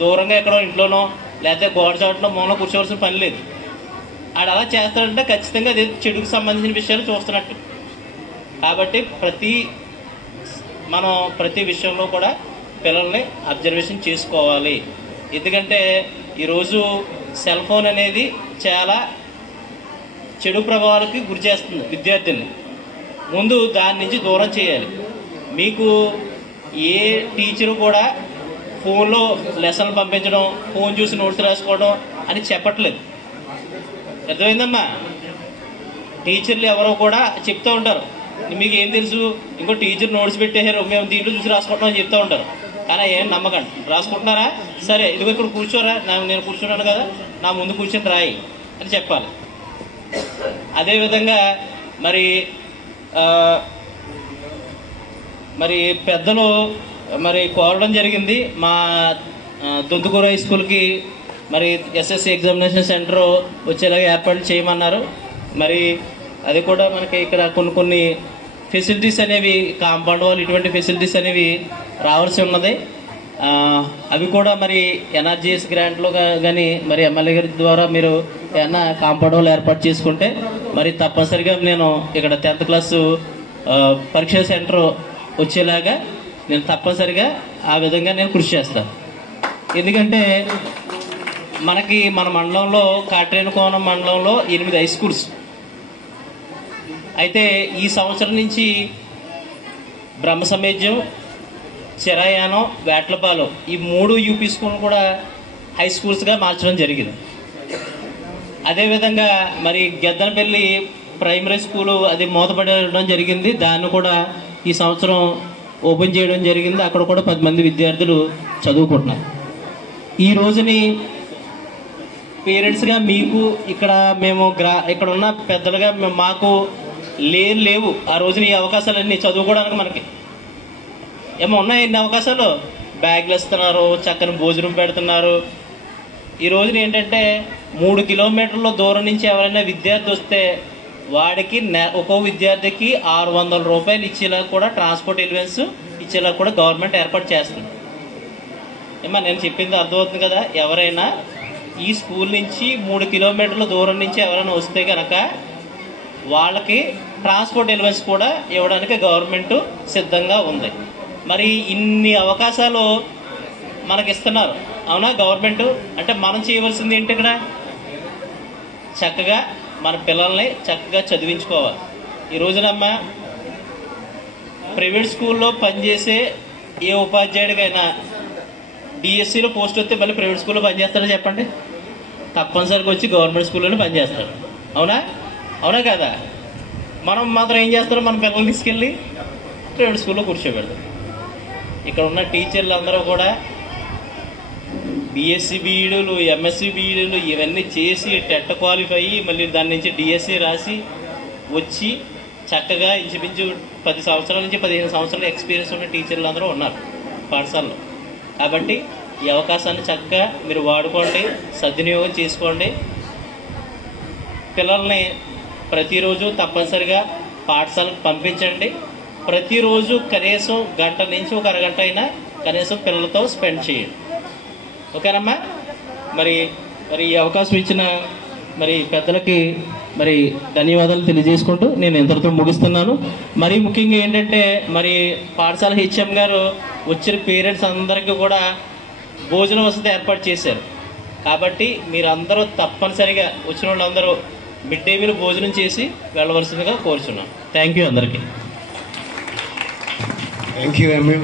దూరంగా ఎక్కడో ఇంట్లోనో లేకపోతే గోడ చాటులో మూలలో కూర్చోవలసిన పని లేదు. ఆడు అలా చేస్తాడంటే ఖచ్చితంగా అదే చెడుకు సంబంధించిన విషయాలు చూస్తున్నట్టు. కాబట్టి మనం ప్రతి విషయంలో కూడా పిల్లల్ని అబ్జర్వేషన్ చేసుకోవాలి. ఎందుకంటే ఈరోజు సెల్ ఫోన్ అనేది చాలా చెడు ప్రభావాలకి గురి చేస్తుంది విద్యార్థుల్ని. ముందు దాని నుంచి దూరం చేయాలి. మీకు ఏ టీచరు కూడా ఫోన్లో లెసన్లు పంపించడం, ఫోన్ చూసి నోట్స్ రాసుకోవడం అని చెప్పట్లేదు. అర్థమైందమ్మా? టీచర్లు ఎవరో కూడా చెప్తూ ఉంటారు, మీకు ఏం తెలుసు, ఇంకో టీచర్ నోట్స్ పెట్టేశారు మేము దీంట్లో చూసి రాసుకుంటాం అని చెప్తూ ఉంటారు. కానీ ఏం నమ్మకండి. రాసుకుంటున్నారా, సరే ఇదిగో ఇక్కడ కూర్చోరా, నేను కూర్చున్నాను కదా, నా ముందు కూర్చొని రాయి అని చెప్పాలి. అదేవిధంగా మరి పెద్దలు కోరడం జరిగింది మా దొంతుకూరు హై స్కూల్కి మరి ఎస్ఎస్సి ఎగ్జామినేషన్ సెంటర్ వచ్చేలాగా ఏర్పాట్లు చేయమన్నారు. మరి అది కూడా మనకి ఇక్కడ కొన్ని ఫెసిలిటీస్ అనేవి, కాంపౌండ్ వాల్ ఇటువంటి ఫెసిలిటీస్ అనేవి రావాల్సి ఉన్నది. అవి కూడా మరి ఎన్ఆర్జీఎస్ గ్రాంట్లో కానీ మరి ఎమ్మెల్యే గారి ద్వారా మీరు ఏమన్నా కాంపౌండ్ వాల్ ఏర్పాటు చేసుకుంటే మరి తప్పనిసరిగా నేను ఇక్కడ 10th క్లాసు పరీక్షా సెంటర్ వచ్చేలాగా నేను తప్పనిసరిగా ఆ విధంగా నేను కృషి చేస్తాను. ఎందుకంటే మన మండలంలో కాట్రేనుకోణం మండలంలో 8 హై స్కూల్స్ అయితే ఈ సంవత్సరం నుంచి బ్రహ్మసమేజ్యం, చిరాయానం, వేట్లపాలెం ఈ 3 యూపీ స్కూల్ కూడా హై స్కూల్స్గా మార్చడం జరిగింది. అదేవిధంగా మరి గెద్దనపల్లి ప్రైమరీ స్కూలు అది మూతపడడం జరిగింది, దాన్ని కూడా ఈ సంవత్సరం ఓపెన్ చేయడం జరిగింది. అక్కడ కూడా 10 మంది విద్యార్థులు చదువుకుంటున్నారు. ఈ రోజుని పేరెంట్స్గా మీకు ఇక్కడ మేము ఇక్కడ ఉన్న పెద్దలుగా మాకు లేవు ఆ రోజున ఈ అవకాశాలన్నీ చదువుకోవడానికి మనకి ఏమో ఉన్నాయి. ఎన్ని అవకాశాలు, బ్యాగ్లు ఇస్తున్నారు, చక్కని భోజనం పెడుతున్నారు. ఈ రోజున ఏంటంటే 3 కిలోమీటర్ల దూరం నుంచి ఎవరైనా విద్యార్థి వస్తే వాడికి ఒక్కో విద్యార్థికి 600 రూపాయలు ఇచ్చేలా కూడా ట్రాన్స్పోర్ట్ ఎలివెన్స్ ఇచ్చేలా కూడా గవర్నమెంట్ ఏర్పాటు చేస్తుంది. ఏమన్నా నేను చెప్పింది అర్థమవుతుంది కదా. ఎవరైనా ఈ స్కూల్ నుంచి 3 కిలోమీటర్ల దూరం నుంచి ఎవరైనా వస్తే కనుక వాళ్ళకి ట్రాన్స్పోర్ట్ ఎలివెన్స్ కూడా ఇవ్వడానికి గవర్నమెంట్ సిద్ధంగా ఉంది. మరి ఇన్ని అవకాశాలు మనకి ఇస్తున్నారు, అవునా గవర్నమెంట్. అంటే మనం చేయవలసింది ఏంటి, ఇక్కడ చక్కగా మన పిల్లల్ని చక్కగా చదివించుకోవాలి. ఈ రోజునమ్మా ప్రైవేట్ స్కూల్లో పనిచేసే ఏ ఉపాధ్యాయుడికైనా డిఎస్సిలో పోస్ట్ వస్తే మళ్ళీ ప్రైవేట్ స్కూల్లో పనిచేస్తాడో చెప్పండి? తప్పనిసరిగా వచ్చి గవర్నమెంట్ స్కూల్లోనే పనిచేస్తాడు, అవునా అవునా కదా. మనం మాత్రం ఏం చేస్తారో మన పిల్లల్ని తీసుకెళ్ళి ప్రైవేట్ స్కూల్లో కూర్చోబెడతాం. ఇక్కడ ఉన్న టీచర్లు అందరూ కూడా బిఎస్సి బీఈడీలు, ఎంఎస్సి బీఈడీలు ఇవన్నీ చేసి టెట్ క్వాలిఫై అయ్యి మళ్ళీ దాని నుంచి డిఎస్సి రాసి వచ్చి చక్కగా ఇంచుమించు 10 సంవత్సరాల నుంచి 15 సంవత్సరాల ఎక్స్పీరియన్స్ ఉన్న టీచర్లు అందరూ ఉన్నారు పాఠశాలలో. కాబట్టి ఈ అవకాశాన్ని చక్కగా మీరు వాడుకోండి, సద్వినియోగం చేసుకోండి. పిల్లల్ని ప్రతిరోజు తప్పనిసరిగా పాఠశాలకు పంపించండి. ప్రతిరోజు కనీసం గంట నుంచి ఒక అరగంట అయినా కనీసం పిల్లలతో స్పెండ్ చేయండి, ఓకేనమ్మా. మరి ఈ అవకాశం ఇచ్చిన మరి పెద్దలకి మరి ధన్యవాదాలు తెలియజేసుకుంటూ నేను ఇంతటితో ముగిస్తున్నాను. మరీ ముఖ్యంగా ఏంటంటే మరి పాఠశాల హెచ్ఎం గారు వచ్చిన పేరెంట్స్ అందరికీ కూడా భోజన వసతి ఏర్పాటు చేశారు. కాబట్టి మీరందరూ తప్పనిసరిగా వచ్చిన వాళ్ళందరూ మిడ్ డే మీల్ భోజనం చేసి వెళ్ళవలసిందిగా కోరుచున్నాను. థ్యాంక్ యూ అందరికీ. థ్యాంక్ యూ ఎంయూ.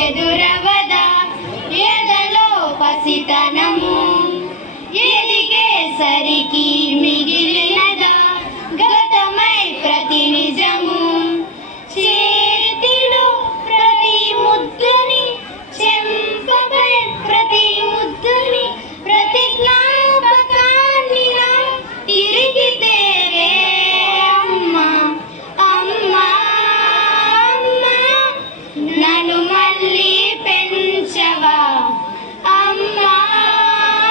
ఎదురవదా ఎదలో పసితనము ఎదిగే సరికి మిగిలినదా గతమై ప్రతి నిజము చేతిలో ప్రతి ముద్దని చెంపపై ప్రతి ముద్దని ప్రతి జ్ఞాపకాన్ని తిరిగి తేవే అమ్మా అమ్మా నన్ను మళ్ళీ పెంచవా అమ్మా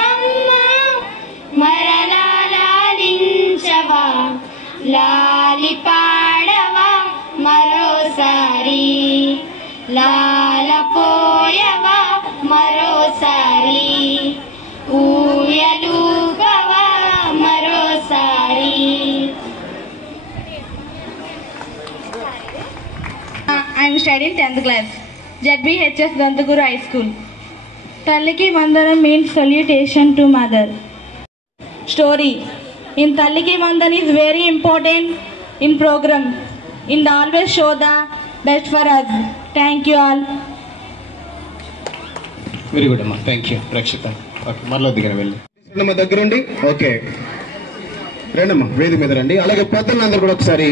అమ్మా మరలా లాలించవా లాలి పాడవా మరోసారి లాలపోయవా మరోసారి ఊయలూగవా మరోసారి. I am studying 10th class, ZBHS Dantaguru High School. Talliki Vandanam means salutation to mother. Story. In Talliki Vandan is very important in program. In always show the best for us. Thank you all. Very good అమ్మా, thank you. Rakshita okay, మరలా దగ్గర వెళ్ళి మా దగ్గర ఉండి okay రండమ్మా, వేది మీద రండి. అలాగే పెద్దలందరూ కూడా ఒకసారి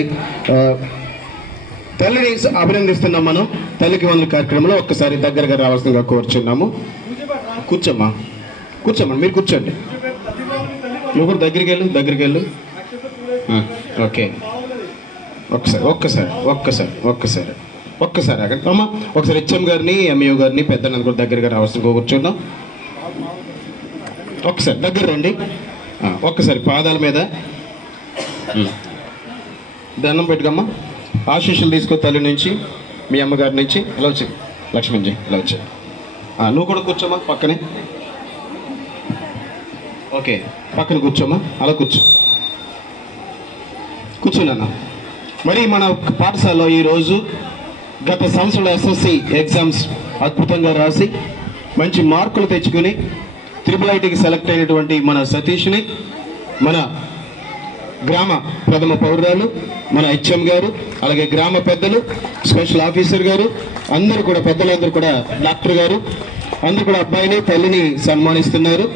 తల్లిని అభినందిస్తున్నాం. మనం తల్లికి వందల కార్యక్రమంలో ఒక్కసారి దగ్గరగా రావాల్సిందిగా కోరుచున్నాము. కూర్చోమ్మా, కూర్చోమ్మా, మీరు కూర్చోండి. నువ్వు కూడా దగ్గరికి వెళ్ళు ఓకే ఒక్కసారి అక్కడ అమ్మ ఒకసారి హెచ్ఎం గారిని ఎంఈఓ గారిని పెద్దనందు కూడా దగ్గరగా రావాల్సిన కూర్చుందాం. ఒకసారి దగ్గర రండి. ఒక్కసారి పాదాల మీద దండం పెట్టుకమ్మా. ఆశీస్సులు తీసుకో తల్లి నుంచి, మీ అమ్మగారి నుంచి. ఇలా వచ్చి లక్ష్మణ్జీ ఇలా వచ్చి నువ్వు కూడా కూర్చోమ్మా పక్కనే. ఓకే పక్కన కూర్చోమ్మా. అలా కూర్చోనన్నా. మరి మన పాఠశాలలో ఈరోజు గత సంవత్సరంలో ఎస్ఎస్సి ఎగ్జామ్స్ అద్భుతంగా రాసి మంచి మార్కులు తెచ్చుకుని IIITకి సెలెక్ట్ అయినటువంటి మన సతీష్ని మన గ్రామ ప్రథమ పౌరురాలు మన హెచ్ఎం గారు, అలాగే గ్రామ పెద్దలు, స్పెషల్ ఆఫీసర్ గారు, అందరూ కూడా పెద్దలందరూ కూడా, డాక్టర్ గారు అందరూ కూడా అబ్బాయిని తల్లిని సన్మానిస్తున్నారు.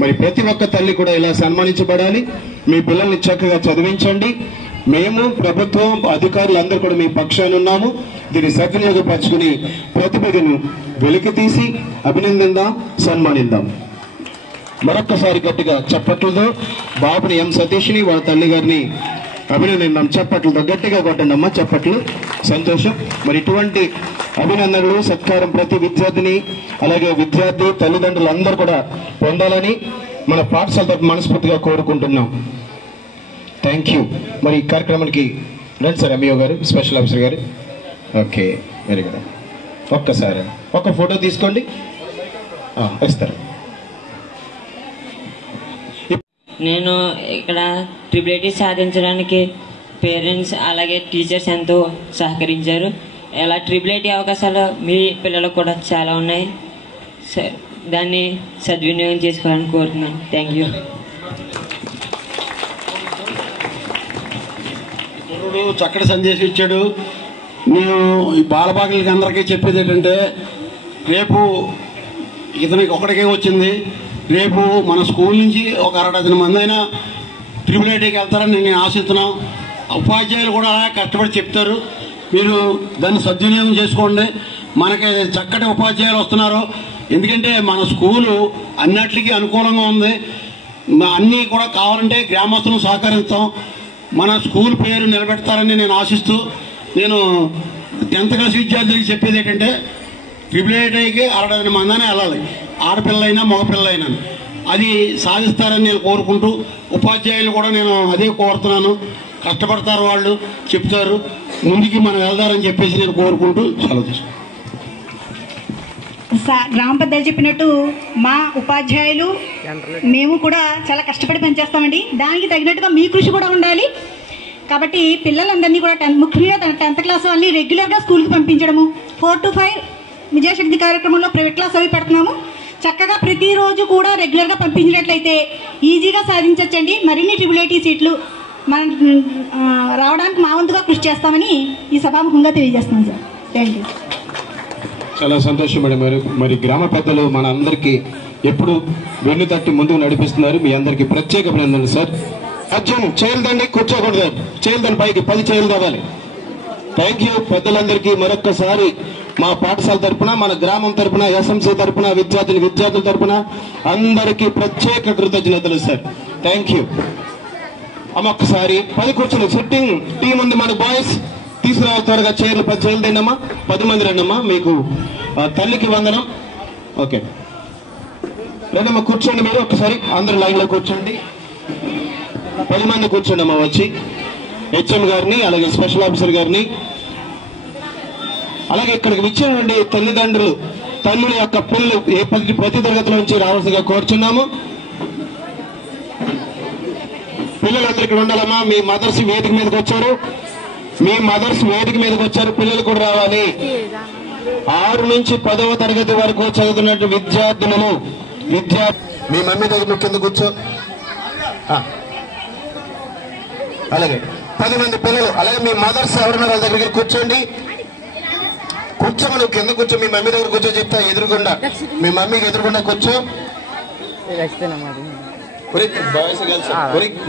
మరి ప్రతి ఒక్క తల్లి కూడా ఇలా సన్మానించబడాలి. మీ పిల్లల్ని చక్కగా చదివించండి. మేము ప్రభుత్వం అధికారులు అందరూ కూడా మీ పక్షాన ఉన్నాము. దీన్ని సద్వినియోగపరచుకుని ప్రతిభను వెలికి తీసి అభినందిద్దాం, సన్మానిద్దాం. మరొక్కసారి గట్టిగా చప్పట్లతో బాబుని ఎం సతీష్ని వాళ్ళ తల్లి గారిని అభినందిద్దాం. చప్పట్లతో గట్టిగా కొట్టండి అమ్మా, చప్పట్లు. సంతోషం. మరి ఇటువంటి అభినందనలు సత్కారం ప్రతి విద్యార్థిని అలాగే విద్యార్థి తల్లిదండ్రులు అందరూ కూడా పొందాలని మన పాఠశాల తరఫున మనస్ఫూర్తిగా కోరుకుంటున్నాం. Thank you. మరి ఈ కార్యక్రమానికి రండి సార్ ఎంఈఓ గారు, స్పెషల్ ఆఫీసర్ గారు. Okay very good. ఒక్కసారి ఒక ఫోటో తీసుకోండి, ఇస్తారు. నేను ఇక్కడ IIIT సాధించడానికి పేరెంట్స్ అలాగే టీచర్స్ ఎంతో సహకరించారు. ఇలా IIIT అవకాశాలు మీ పిల్లలకు కూడా చాలా ఉన్నాయి. దాన్ని సద్వినియోగం చేసుకోవాలని కోరుతున్నాను. Thank you. చక్కటి సందేశం ఇచ్చాడు. నేను ఈ బాలబాగులకి అందరికీ చెప్పేది ఏంటంటే, రేపు ఇతనికి ఒకటికే వచ్చింది, రేపు మన స్కూల్ నుంచి ఒక 60 మంది అయినా IIITకి వెళ్తారని నేను ఆశిస్తున్నాం. ఉపాధ్యాయులు కూడా అలా కష్టపడి చెప్తారు. మీరు దాన్ని సద్వినియోగం చేసుకోండి. మనకి చక్కటి ఉపాధ్యాయులు వస్తున్నారు. ఎందుకంటే మన స్కూలు అన్నిటికీ అనుకూలంగా ఉంది. అన్నీ కూడా కావాలంటే గ్రామస్తులను సహకరిస్తాం. మన స్కూల్ పేరు నిలబెడతారని నేను ఆశిస్తూ, నేను 10th క్లాస్ విద్యార్థులకి చెప్పేది ఏంటంటే, IIITకి 60 మందినే వెళ్ళాలి, ఆడపిల్లైనా మగపిల్లైనా. అది సాధిస్తారని నేను కోరుకుంటూ, ఉపాధ్యాయులు కూడా నేను అదే కోరుతున్నాను. కష్టపడతారు, వాళ్ళు చెప్తారు, ముందుకి మనం వెళ్దారని చెప్పేసి నేను కోరుకుంటూ సెలవు తీసుకుంటాను. గ్రామ పెద్దలు చెప్పినట్టు మా ఉపాధ్యాయులు మేము కూడా చాలా కష్టపడి పనిచేస్తామండి. దానికి తగినట్టుగా మీ కృషి కూడా ఉండాలి. కాబట్టి పిల్లలందరినీ కూడా ముఖ్యంగా 10th క్లాస్ వాళ్ళని రెగ్యులర్గా స్కూల్కి పంపించడము, 4 to 5 విద్యాశక్తి కార్యక్రమంలో ప్రైవేట్ క్లాస్ అవి పెడుతున్నాము. చక్కగా ప్రతిరోజు కూడా రెగ్యులర్గా పంపించినట్లయితే ఈజీగా సాధించవచ్చండి. మరిన్ని IIIT సీట్లు మనం రావడానికి మా వంతుగా కృషి చేస్తామని ఈ సభాముఖంగా తెలియజేస్తున్నాం సార్. Thank you. చాలా సంతోషం మేడం. మరి గ్రామ పెద్దలు మన అందరికీ ఎప్పుడు వెన్ను తట్టి ముందుకు నడిపిస్తున్నారు. మీ అందరికీ ప్రత్యేక అభినందనలు సార్. అర్జున్ చేయలేదండి, కూర్చోకూడదు, చేయలేదండి, పైకి 10 చేయలు కావాలి. థ్యాంక్ యూ పెద్దలందరికీ మరొక్కసారి మా పాఠశాల తరఫున, మన గ్రామం తరఫున, ఎస్ఎంసీ తరఫున, విద్యార్థుల తరఫున అందరికీ ప్రత్యేక కృతజ్ఞతలు సార్. Thank you. అమ్మ ఒక్కసారి 10 కూర్చొని సిట్టింగ్ టీం ఉంది మన బాయ్స్, తీసుకురావాలి త్వరగా చైర్లు 10 చైర్లు తిన్నమ్మా, 10 మంది రండమ్మా. మీకు తల్లికి వందనం. ఓకే రండమ్మా, కూర్చోండి. మీరు ఒక్కసారి అందరూ లైన్లో కూర్చోండి. 10 మంది కూర్చోండి అమ్మా. వచ్చి హెచ్ఎం గారిని అలాగే స్పెషల్ ఆఫీసర్ గారిని అలాగే ఇక్కడికి విచ్చేయండి తల్లిదండ్రులు, తల్లుల యొక్క పిల్లలు ప్రతి తరగతిలో నుంచి రావాల్సిందిగా కోరుచున్నాము. పిల్లలందరికీ ఉండాలమ్మా. మీ మదర్స్ వేదిక మీదకి వచ్చారు, పిల్లలు కూడా రావాలి. 6 నుంచి 10వ తరగతి వరకు చదువుతున్నట్టు విద్యార్థులను మీ మమ్మీ దగ్గర కింద కూర్చో. అలాగే 10 మంది పిల్లలు, అలాగే మీ మదర్స్ ఎవరైనా వాళ్ళ దగ్గరికి కూర్చోండి. కూర్చోమని నువ్వు కింద కూర్చో, మీ మమ్మీ దగ్గర కూర్చో చెప్తా. ఎదురుగుండా మీ మమ్మీకి ఎదురుగుండా కూర్చో.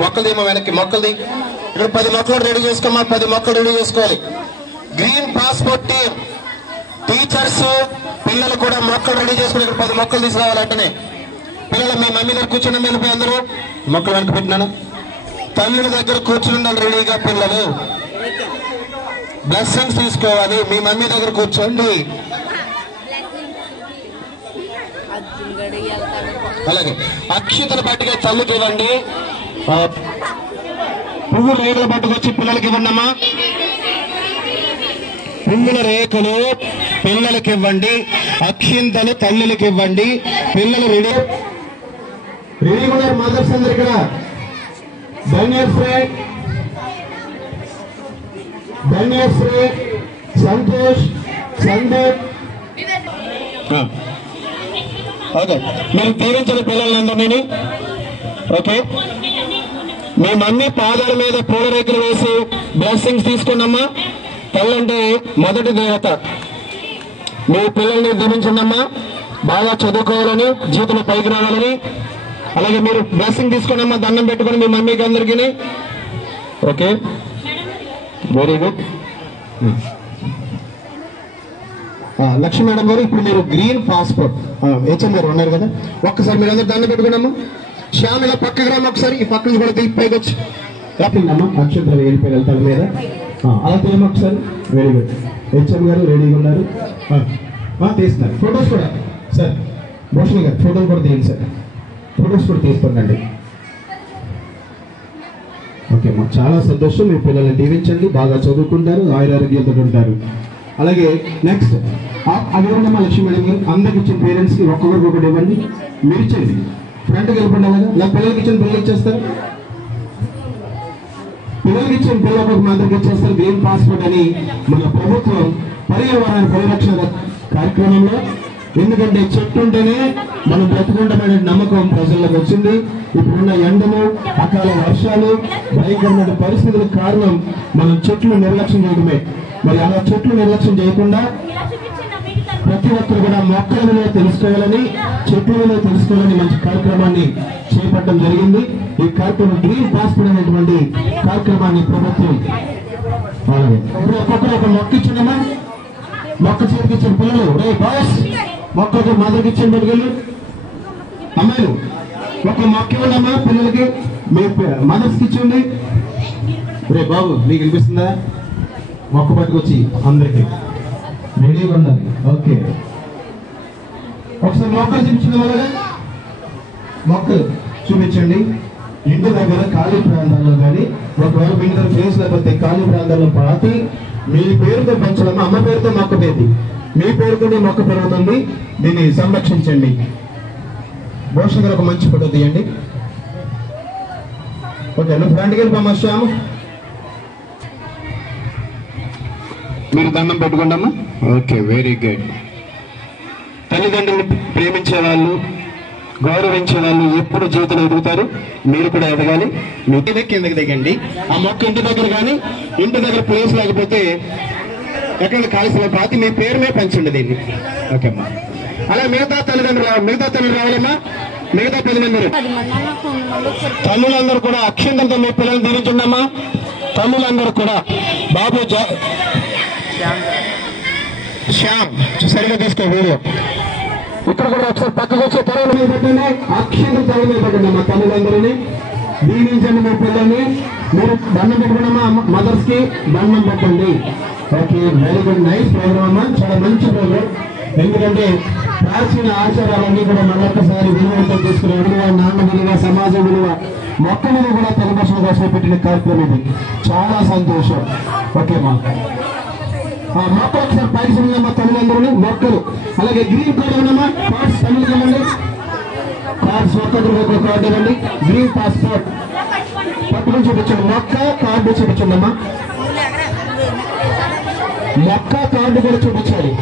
మొక్కలు ఏమో వెనక్కి, మొక్కలది ఇక్కడ 10 మొక్కలు రెడీ చేసుకోమా. 10 మొక్కలు రెడీ చేసుకోవాలి. గ్రీన్ పాస్పోర్ట్ టీం, టీచర్స్, పిల్లలు కూడా మొక్కలు రెడీ చేసుకుని ఇక్కడ 10 మొక్కలు తీసుకురావాలి. అంటనే పిల్లలు మీ మమ్మీ దగ్గర కూర్చున్న వెళ్ళిపోయి అందరూ మొక్కలు వెనక పెట్టినాను. తల్లుల దగ్గర కూర్చుని ఉండాలి రెడీగా. పిల్లలు బ్లెస్సింగ్స్ తీసుకోవాలి. మీ మమ్మీ దగ్గర కూర్చోండి. అలాగే అక్షతలు పట్టుగా తల్లికి ఇవ్వండి. పువ్వు రేకులు పట్టుకొచ్చి పిల్లలకి ఇవ్వండమ్మా. పువ్వుల రేకులు పిల్లలకి ఇవ్వండి. అక్షింతలు తల్లులకి ఇవ్వండి. పిల్లలు రెడీ ఉన్నారు. మదర్స్ అందరు ఇక్కడ ధన్యశ్రీ, సంతోష్, సందీప్. ఓకే, మీరు దీవించిన పిల్లలందరినీ. ఓకే, మీ మమ్మీ పాదాల మీద పూల రేకులు వేసి బ్లెస్సింగ్స్ తీసుకున్నమ్మా. తల్లంటే మొదటి దేవత. మీ పిల్లల్ని దీవించండమ్మా. బాగా చదువుకోవాలని, జీవితంలో పైకి రావాలని. అలాగే మీరు బ్లెస్సింగ్ తీసుకున్నమ్మా. దండం పెట్టుకుని మీ మమ్మీకి అందరికీ. Okay, very good. Lakshmi madam గారు, ఇప్పుడు మీరు గ్రీన్ పాస్పోర్ట్ హెచ్ఎం గారు ఉన్నారు కదా, ఒక్కసారి మీరు అందరూ దండం పెట్టుకున్నామ్మా. శ్యామ్ ఇలా పక్కకి రామ్మా ఒకసారి. ఈ పక్క నుంచి కూడా దిగి పైకి వచ్చి రాపిందమ్మా. అక్షంతలు వెళ్ళిపోయి వెళ్తారు మీద అలా తీయమ్మా ఒకసారి. Very good. హెచ్ఎం గారు రెడీగా ఉన్నారు. తీస్తున్నారు ఫొటోస్ కూడా. సార్ భూషణ్ గారు ఫోటోలు కూడా తీయండి సార్. ఫొటోస్ కూడా తీసుకోండి. ఓకే అమ్మా, చాలా సంతోషం. మీ పిల్లల్ని దీవించండి. బాగా చదువుకుంటారు, ఆయురారోగ్యంతో ఉంటారు. అలాగే నెక్స్ట్ అది ఇవ్వండమ్మా లక్ష్మీ మేడం గారు. అందరికి ఇచ్చిన పేరెంట్స్కి ఒక్కొక్కరికి ఒకటి ఇవ్వండి. మీరు ఇచ్చేది ఫ్రంట్కి వెళ్ళిపోండి. అలాగా నా పిల్లలకి ఇచ్చిన పిల్లలు ఇచ్చేస్తారు. పిల్లలకి ఇచ్చిన పిల్లలకు మా అందరికి ఇచ్చేస్తారు. గ్రీన్ పాస్పోర్ట్ అని మన ప్రభుత్వం పర్యావరణ పరిరక్షణ కార్యక్రమంలో. ఎందుకంటే చెట్టు ఉంటేనే మనం బ్రతుకుంటామనే నమ్మకం ప్రజల్లోకి వచ్చింది. ఇప్పుడున్న ఎండలు, అకాల వర్షాలు, భయంకరమైన పరిస్థితులకు కారణం మనం చెట్లు నిర్లక్ష్యం చేయడమే. మరి అలా చెట్లు నిర్లక్ష్యం చేయకుండా ప్రతి ఒక్కరు కూడా మొక్కల విలువ తెలుసుకోవాలని, చెట్ల విలువ తెలుసుకోవాలని మంచి కార్యక్రమాన్ని చేపట్టడం జరిగింది. ఈ కార్యక్రమం గ్రీన్ పాస్పోర్ట్ అనేటువంటి కార్యక్రమాన్ని ప్రభుత్వం ఇప్పుడు ఒక్కొక్కరు ఒక మొక్క ఇచ్చిందమ్మా. మొక్క చేతికి ఇచ్చిన పిల్లలు రే బాస్ మొక్కకి మదర్కి ఇచ్చిన పిల్లలు అమ్మాయిలు ఒక మొక్క ఇవ్వండమ్మా పిల్లలకి. మీ మదర్స్కి ఇచ్చింది. రే బాబు నీకు వినిపిస్తుందా? మొక్క పట్టుకొచ్చి అందరికి రెడీగా ఉండాలి. ఓకే, ఒకసారి మొక్కలు చూపించిన వాళ్ళగా మొక్కలు చూపించండి. ఇంటి దగ్గర ఖాళీ ప్రాంతాల్లో కానీ ఒకవేళ మీ దగ్గర ప్లేస్ లేకపోతే ఖాళీ ప్రాంతాల్లో పాతి మీ పేరుతో పెంచడం. అమ్మ పేరుతో మొక్క పేరు, మీ పేరుతోనే మొక్క పెరుగుతుంది. దీన్ని సంరక్షించండి. భూషణ్ గారు ఒక మంచి ఫోటో తీయండి. ఓకే, నువ్వు ఫ్రంట్కి వెళ్ళిపోమ్మా శ్యామ్. మీరు దండం పెట్టుకోండమ్మా. Okay, very good. తల్లిదండ్రులు ప్రేమించే వాళ్ళు, గౌరవించే వాళ్ళు ఎప్పుడు జీవితంలో ఎదుగుతారు. మీరు కూడా ఎదగాలి. మీదే కిందకి దిగండి. ఆ మొక్క ఇంటి దగ్గర కానీ ఇంటి దగ్గర ప్లేస్ లేకపోతే ఎక్కడ కాల్సిన పాతి మీ పేరు మీద పెంచండి దీన్ని. ఓకే అమ్మా. అలా మిగతా తల్లిదండ్రులు రావాలమ్మా. మిగతా తల్లిదండ్రులు తల్లులందరూ కూడా అక్షంతంతో మీ పిల్లల్ని దీవించండమ్మా. తల్లులందరూ కూడా బాబు శ్యామ్ సరిగా తీసుకో వీడియో. ఇక్కడ కూడా ఒకసారి పక్కకు వచ్చే తల మీద పెట్టండి. అక్షంతం తల మీద పెట్టండి అమ్మా. తల్లిదండ్రులని దీవించండి. మీ పిల్లల్ని మీరు దండం పెట్టుకున్నామా. మదర్స్ కి దండం పెట్టండి. Okay, very good. Nice programme అమ్మా, చాలా మంచి ప్రోగ్రామ్. ఎందుకంటే ప్రాచీన ఆచారాలన్నీ కూడా మరొకసారి విలువలతో తీసుకునే విలువ, నాన్న విలువ, సమాజం విలువ, మొక్క విలువ కూడా తెలుగు కోసం పెట్టిన కార్యక్రమం ఇది. చాలా సంతోషం. ఓకే అమ్మా. మొక్కలు ఒకసారి పైసమ్మా తల్లిదండ్రులు మొక్కలు. అలాగే గ్రీన్ కార్డు ఇవ్వనమ్మా. కార్డ్స్ తల్లికి ఇవ్వండి. కార్డ్స్ ఒక్కొక్కరికి ఒక్కొక్క కార్డు ఇవ్వండి. గ్రీన్ పాస్పోర్ట్ పట్టుకుని చూపించండి. మొక్క కార్డు చూపించండి అమ్మా. మొక్క కార్డు కూడా చూపించాలి.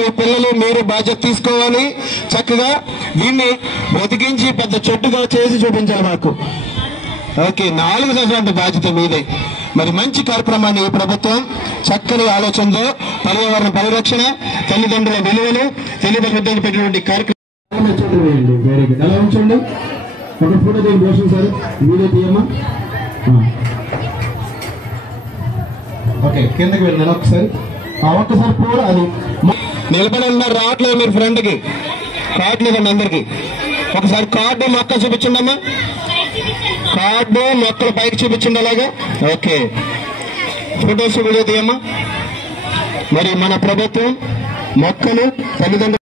మీ పిల్లలు మీరు బాధ్యత తీసుకోవాలి. చక్కగా దీన్ని బ్రతికించి పెద్ద చెట్టుగా చేసి చూపించాలి మాకు. ఓకే, 4 సంవత్సరాల బాధ్యత మీదే. మరి మంచి కార్యక్రమాన్ని ఈ ప్రభుత్వం చక్కని ఆలోచనతో పర్యావరణ పరిరక్షణ, తల్లిదండ్రుల విలువలు తల్లిదండ్రులు పెట్టినటువంటి కార్యక్రమం. Very good. అలా ఉంచండి. ఒక ఫోటో దీన్ని భూషణ్ సార్ మీరే తీయమ్మా. ఓకే, కిందకి వెళ్ళిన ఒక్కసారి ఒక్కసారి కూడా అది నిలబడి ఉన్నారు. రావట్లేదు మీరు ఫ్రంట్కి. కార్డులు ఇవ్వండి అందరికి. ఒకసారి కార్డు మొక్కలు చూపించండి అమ్మా. కార్డు మొక్కలు పైకి చూపించండి అలాగా. ఓకే, ఫొటోస్ వీడియో తీయమ్మా. మరి మన ప్రభుత్వం మొక్కలు తల్లిదండ్రులు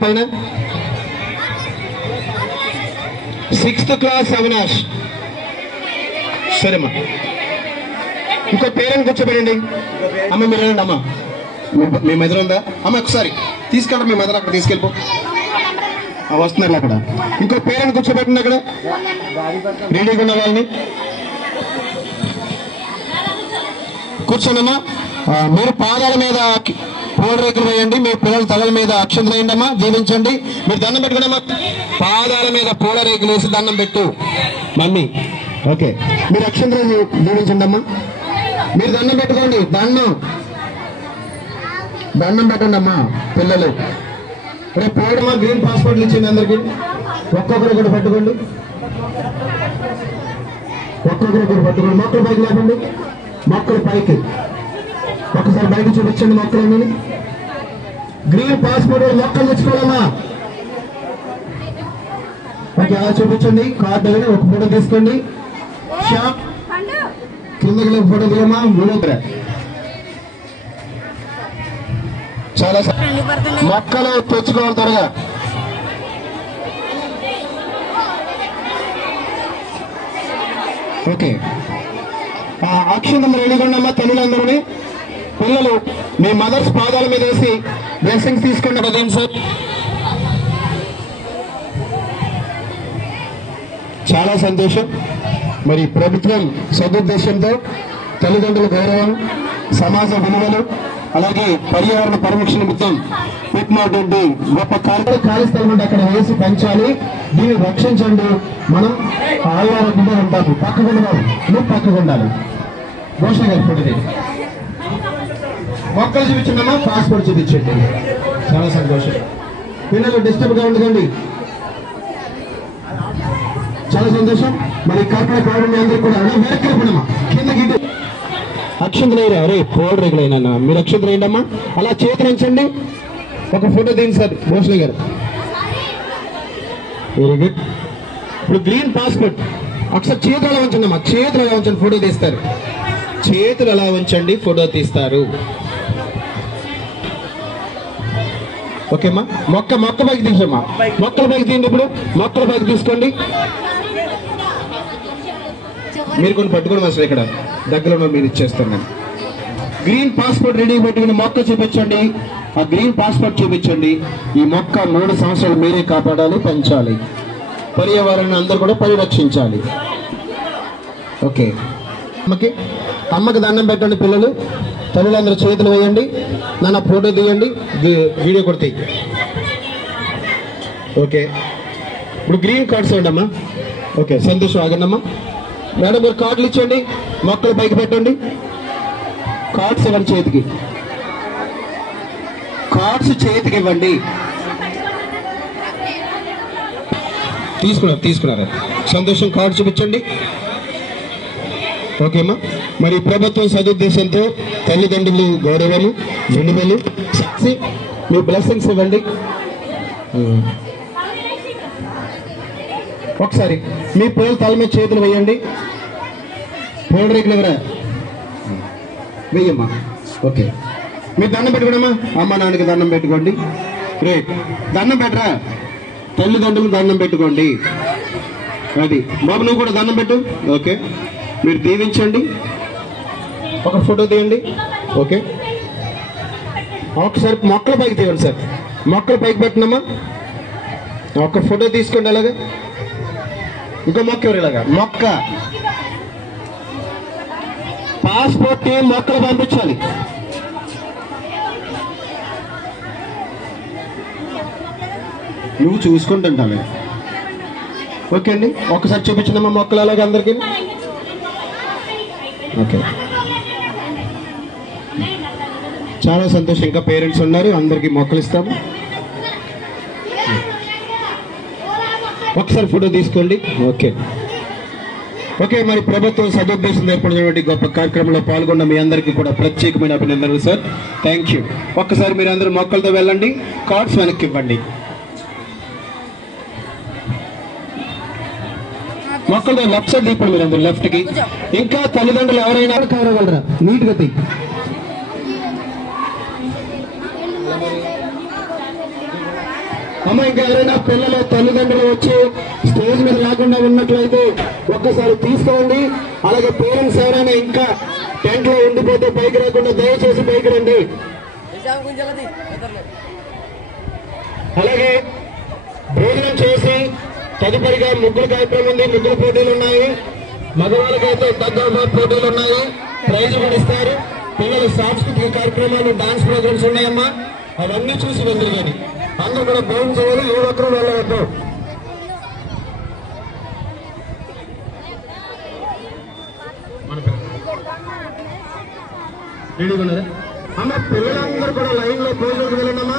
పైన 6th క్లాస్ అవినాష్. సరేమ్మా, ఇంకో పేరెంట్ కూర్చోబెట్టండి. అమ్మ మీరు రండి అమ్మ. మీ మెదడు ఉందా అమ్మ? ఒకసారి తీసుకెళ్ళండి, మీ మెదడు అక్కడ తీసుకెళ్ళిపో. వస్తున్నారు అక్కడ. ఇంకో పేరెంట్ కూర్చోబెట్టండి అక్కడ, రెడీగా ఉన్న వాళ్ళని. కూర్చోండమ్మా. మీరు పాదాల మీద పూలరేకులు వేయండి. మీ పిల్లల తలల మీద అక్షంతలు వేయండి అమ్మా. జీవించండి. మీరు దండం పెట్టుకోండి అమ్మా. పాదాల మీద పూలరేకులు వేసి దండం పెట్టు మమ్మీ. ఓకే, మీరు అక్షంతలు జీవించండి అమ్మా. మీరు దండం పెట్టుకోండి. దండం పెట్టండి అమ్మా పిల్లలు. రేపు పోవడమా గ్రీన్ పాస్పోర్ట్లు ఇచ్చింది అందరికి. ఒక్కొక్కరు కూడా పట్టుకోండి. మొక్కలు పైకి లేపండి. మొక్కలు పైకి ఒకసారి బయట చూపించండి. మొక్కలన్నీ గ్రీన్ పాస్పోర్ట్ మొక్కలు తెచ్చుకోవాలమ్మా. ఓకే, అలా చూపించండి. కార్డు ఒక ఫోటో తీసుకోండి. షాప్ కిందకి ఫోటో తీయమ్మా. చాలా మొక్కలు తెచ్చుకోవాలి త్వరగా. ఓకే, అక్షంతం రెడీగా ఉండమ్మా. తల్లులందరూ పిల్లలు మీ మదర్స్ పాదాల మీద వేసి బ్లెస్సింగ్స్ తీసుకోండి. అదేం సార్, చాలా సంతోషం. మరి ప్రభుత్వం సదుద్దేశంతో తల్లిదండ్రుల గౌరవం, సమాజ విలువలు, అలాగే పర్యావరణ పరిరక్షణ నిమిత్తం పెట్టినటువంటి గొప్ప ఖాళీ స్థలం ఉంటే అక్కడ వేసి పెంచాలి. దీన్ని రక్షించండి. మనం ఆరోగ్యంగా ఉంటాము. పక్కకు ఉండాలి, నువ్వు పక్కకు ఉండాలి. భూషణ్ గారి ఫోటో మొక్కలు చూపించండి. పాస్పోర్ట్ చూపించండి. చాలా సంతోషం. పిల్లలు డిస్టర్బ్ గా ఉండకండి. చాలా సంతోషం. మరి కార్పొరేట్ ప్రాబ్లం అందరూ కూడా వేరమ్మా కింద గిడ్డు అక్షంతలు వేయరా. అరే కోల్డ్ రేగులైనా మీరు అక్షంతలు వేయండమ్మా. అలా చేతులు ఉంచండి. ఒక ఫోటో తీయండి సార్ భూషణ్ గారు. Very good. ఇప్పుడు గ్రీన్ పాస్పోర్ట్ ఒకసారి చేతులు అలా ఉంచండి అమ్మా. చేతులు అలా ఉంచండి, ఫోటో తీస్తారు. చేతులు అలా ఉంచండి, ఫోటో తీస్తారు. ఓకేమ్మా. మొక్క పైకి తీసమ్మా. మొక్కల పైకి తీయండి. ఇప్పుడు మొక్కల పైకి తీసుకోండి. మీరు కొన్ని పట్టుకోండి అసలు ఇక్కడ దగ్గరలో మీరు ఇచ్చేస్తాను. గ్రీన్ పాస్పోర్ట్ రెడీ పెట్టుకుని మొక్క చూపించండి. ఆ గ్రీన్ పాస్పోర్ట్ చూపించండి. ఈ మొక్క 3 సంవత్సరాలు మీరే కాపాడాలి, పెంచాలి, పర్యావరణాన్ని అందరూ కూడా పరిరక్షించాలి. ఓకే, అమ్మకి దండం పెట్టండి పిల్లలు. తల్లులందరూ చేతులు వేయండి. నాన్న ఫోటో తీయండి, వీడియో కూడా తీయి. ఓకే, ఇప్పుడు గ్రీన్ కార్డ్స్ ఇవ్వండి అమ్మా. ఓకే, సంతోషం, ఆగండి అమ్మా. మేడం మీరు కార్డులు ఇచ్చండి, మొక్కలు పైకి పెట్టండి. కార్డ్స్ ఇవ్వండి, చేతికి కార్డ్స్ చేతికి ఇవ్వండి. తీసుకున్నారు సంతోషం. కార్డు చూపించండి. ఓకేమ్మా. మరి ప్రభుత్వం సదుద్దేశంతో తల్లిదండ్రులు గౌరవము, విలువలు శక్తి, మీ బ్లెస్సింగ్స్ ఇవ్వండి. ఒకసారి మీ పిల్లల తల మీద చేతులు వేయండి. పౌడరీకి ఎవరా వెయ్యమ్మా. ఓకే, మీరు దండం పెట్టుకోండమ్మా. అమ్మ నాన్నకి దండం పెట్టుకోండి. రే దండం పెట్టరా, తల్లిదండ్రులు దండం పెట్టుకోండి. అది బాబు నువ్వు కూడా దండం పెట్టు. ఓకే, మీరు దీవించండి. ఒక ఫోటో తీయండి. ఓకే, ఒకసారి మొక్కల పైకి తీయండి సార్. మొక్కలు పైకి పెట్టినమ్మా. ఒక ఫోటో తీసుకోండి. అలాగా ఇంకో మొక్క ఎవరు? ఇలాగా మొక్క పాస్పోర్ట్ మొక్కలు పంపించాలి. నువ్వు చూసుకుంటుంటావే. ఓకే అండి, ఒకసారి చూపించినమ్మా మొక్కలు అలాగే అందరికీ. ఓకే, చాలా సంతోషం. ఇంకా పేరెంట్స్ ఉన్నారు, అందరికీ మొక్కలు ఇస్తాము. ఒకసారి ఫోటో తీసుకోండి. ఓకే ఓకే, మరి ప్రభుత్వం సదుద్దేశం ఏర్పడినటువంటి గొప్ప కార్యక్రమంలో పాల్గొన్న మీ అందరికీ కూడా ప్రత్యేకమైన అభినందనలు సార్. Thank you. ఒక్కసారి మీరు అందరూ మొక్కలతో వెళ్ళండి. కార్డ్స్ వెనక్కి ఇవ్వండి. మొక్కలతో లెఫ్ట్ సైడ్ తీపండి మీరు అందరూ, లెఫ్ట్ కి. ఇంకా తల్లిదండ్రులు ఎవరైనా కారగలరా? నీట్గా తీ. అమ్మ ఇంకా ఎవరైనా పిల్లలు తల్లిదండ్రులు వచ్చి స్టేజ్ మీద రాకుండా ఉన్నట్లయితే ఒక్కసారి తీసుకోండి. అలాగే పేరెంట్స్ ఎవరైనా ఇంకా టెంట్ లో ఉండిపోతే పైకి రాకుండా దయచేసి పైకి రండి. అలాగే భోజనం చేసి తదుపరిగా ముగ్గుల కార్యక్రమం ఉంది. ముగ్గుల పోటీలు ఉన్నాయి. మగవాళ్ళకైతే తగ్గ పోటీలు ఉన్నాయి. ప్రైజ్ కూడా ఇస్తారు. పిల్లలు సాంస్కృతిక కార్యక్రమాలు, డాన్స్ ప్రోగ్రామ్స్ ఉన్నాయమ్మా. అవన్నీ చూసి వెళ్తారు. కానీ అందరూ కూడా భోజనం చేయాలి. ఏ ఒక్కరూ వెళ్ళవద్దు. రెడీగా ఉన్నారా అమ్మ? పిల్లలందరూ కూడా లైన్ లో భోజనంకి వెళ్ళండమ్మా.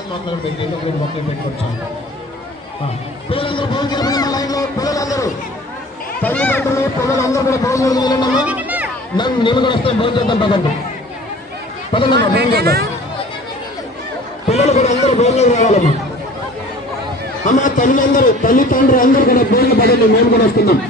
మొక్కలు పెట్టుకోవచ్చు. పిల్లలందరూ భోజనం చేయాలమ్మా. లైన్ లో పిల్లలందరూ, తల్లిదండ్రులు, పిల్లలందరూ కూడా భోజనం వెళ్ళండమ్మా. నేను కూడా వస్తాను, భోజనం చేద్దాం. పదండమ్మా, భోజనం చేద్దాం. పిల్లలు కూడా అందరూ భోజనం రావాలమ్మా. అమ్మ తల్లిదండ్రులు అందరూ కూడా భోజనం పదండి, మేము కూడా వస్తున్నాం.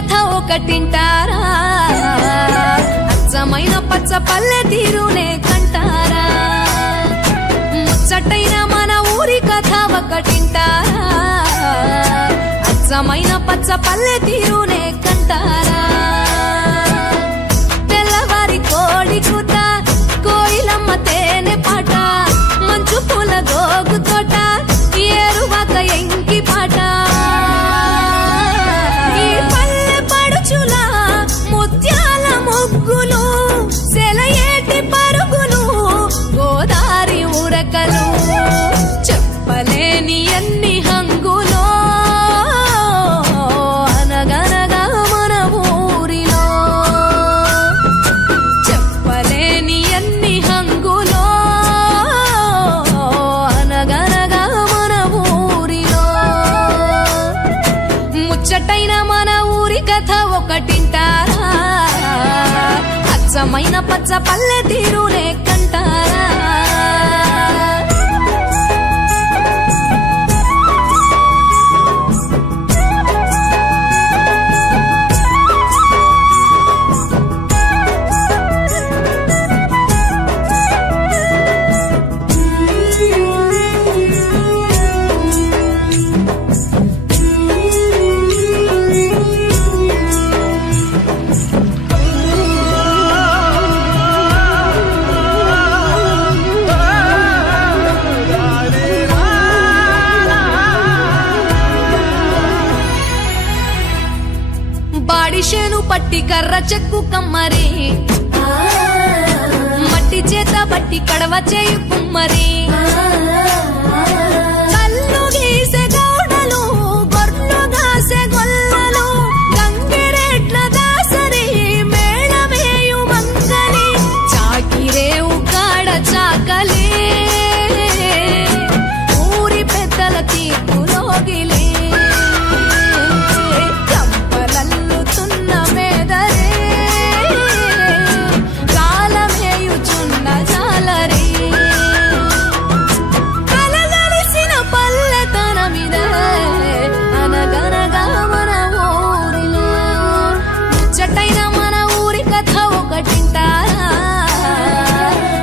కథ ఒకటింటారా అచ్చమైన పచ్చ పల్లె తీరునే కంటారా ముచ్చటైన మన ఊరి కథ ఒకటింటారా అచ్చమైన పచ్చ పల్లె తీరునే కంటారా తెల్లవారి కోడి కూత కోయిలమ్మ తేనె పాట మంచు పూల గోగు తోట ఏరువాక ఎంకి పాట ఈ పల్లె పడుచుల ముత్యాల ముగ్గులు సెలయేటి పరుగులు గోదారి ఉరకలు చెప్పలేని ఎన్ని హంగులో అనగనగా మన ఊరిలో చెప్పలేని ఎన్ని హంగులో అనగనగా మన ఊరిలో ముచ్చటైన మన ఊరి కథ ఒకటింటారా అచ్చమైన పచ్చ పల్లె తీరునే కంటారా బాడిషేను పట్టి కర్ర చెక్కు కమ్మరి మట్టి చేత బట్టి కడవ చేయు కుమ్మరి కల్లు గీసే గౌడలు గొర్రెలు గాసే గొల్లలు గంగిరెడ్ల దాసరి మేళమేయు మంగలి చాకిరేవు కాడ చాకలి ఊరి పెద్దల తీర్పులోగిలి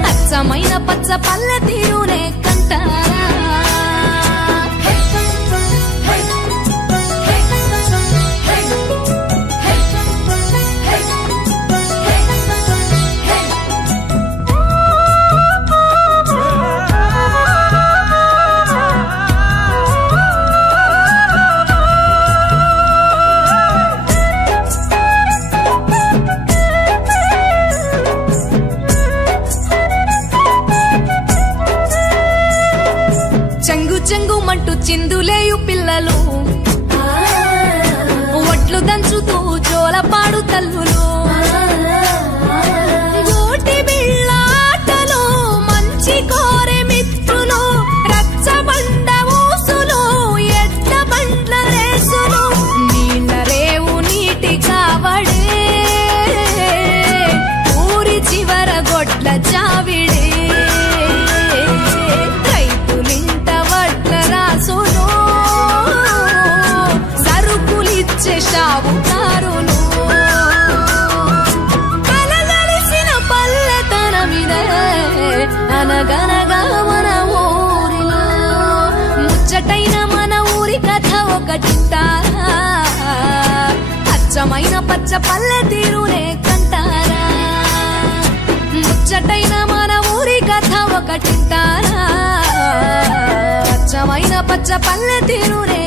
అచ్చమైన పచ్చ పల్లె తీరునే కంటారా చెంగుమంటూ చిందులేయు పిల్లలు ఒట్లు దంచుతూ జోలపాడు తల్లులు గోటి బిళ్ళ ఆటలు మంచి కోరె మిత్రులు రచ్చబండ ఊసులు ఎడ్ల బండ్ల రేసులు నీళ్ళ రేవు నీటి కావడే ఊరి చివర గొడ్ల చావిడే షావుకారులు కలగలిసిన పల్లెతనమిదే అనగనగా మన ఊరిలో ముచ్చటైన మన ఊరి కథ ఒకటింటారా అచ్చమైన పచ్చ పల్లె తీరునే కంటారా ముచ్చటైన మన ఊరి కథ ఒకటింటారా అచ్చమైన పచ్చ పల్లె తీరునే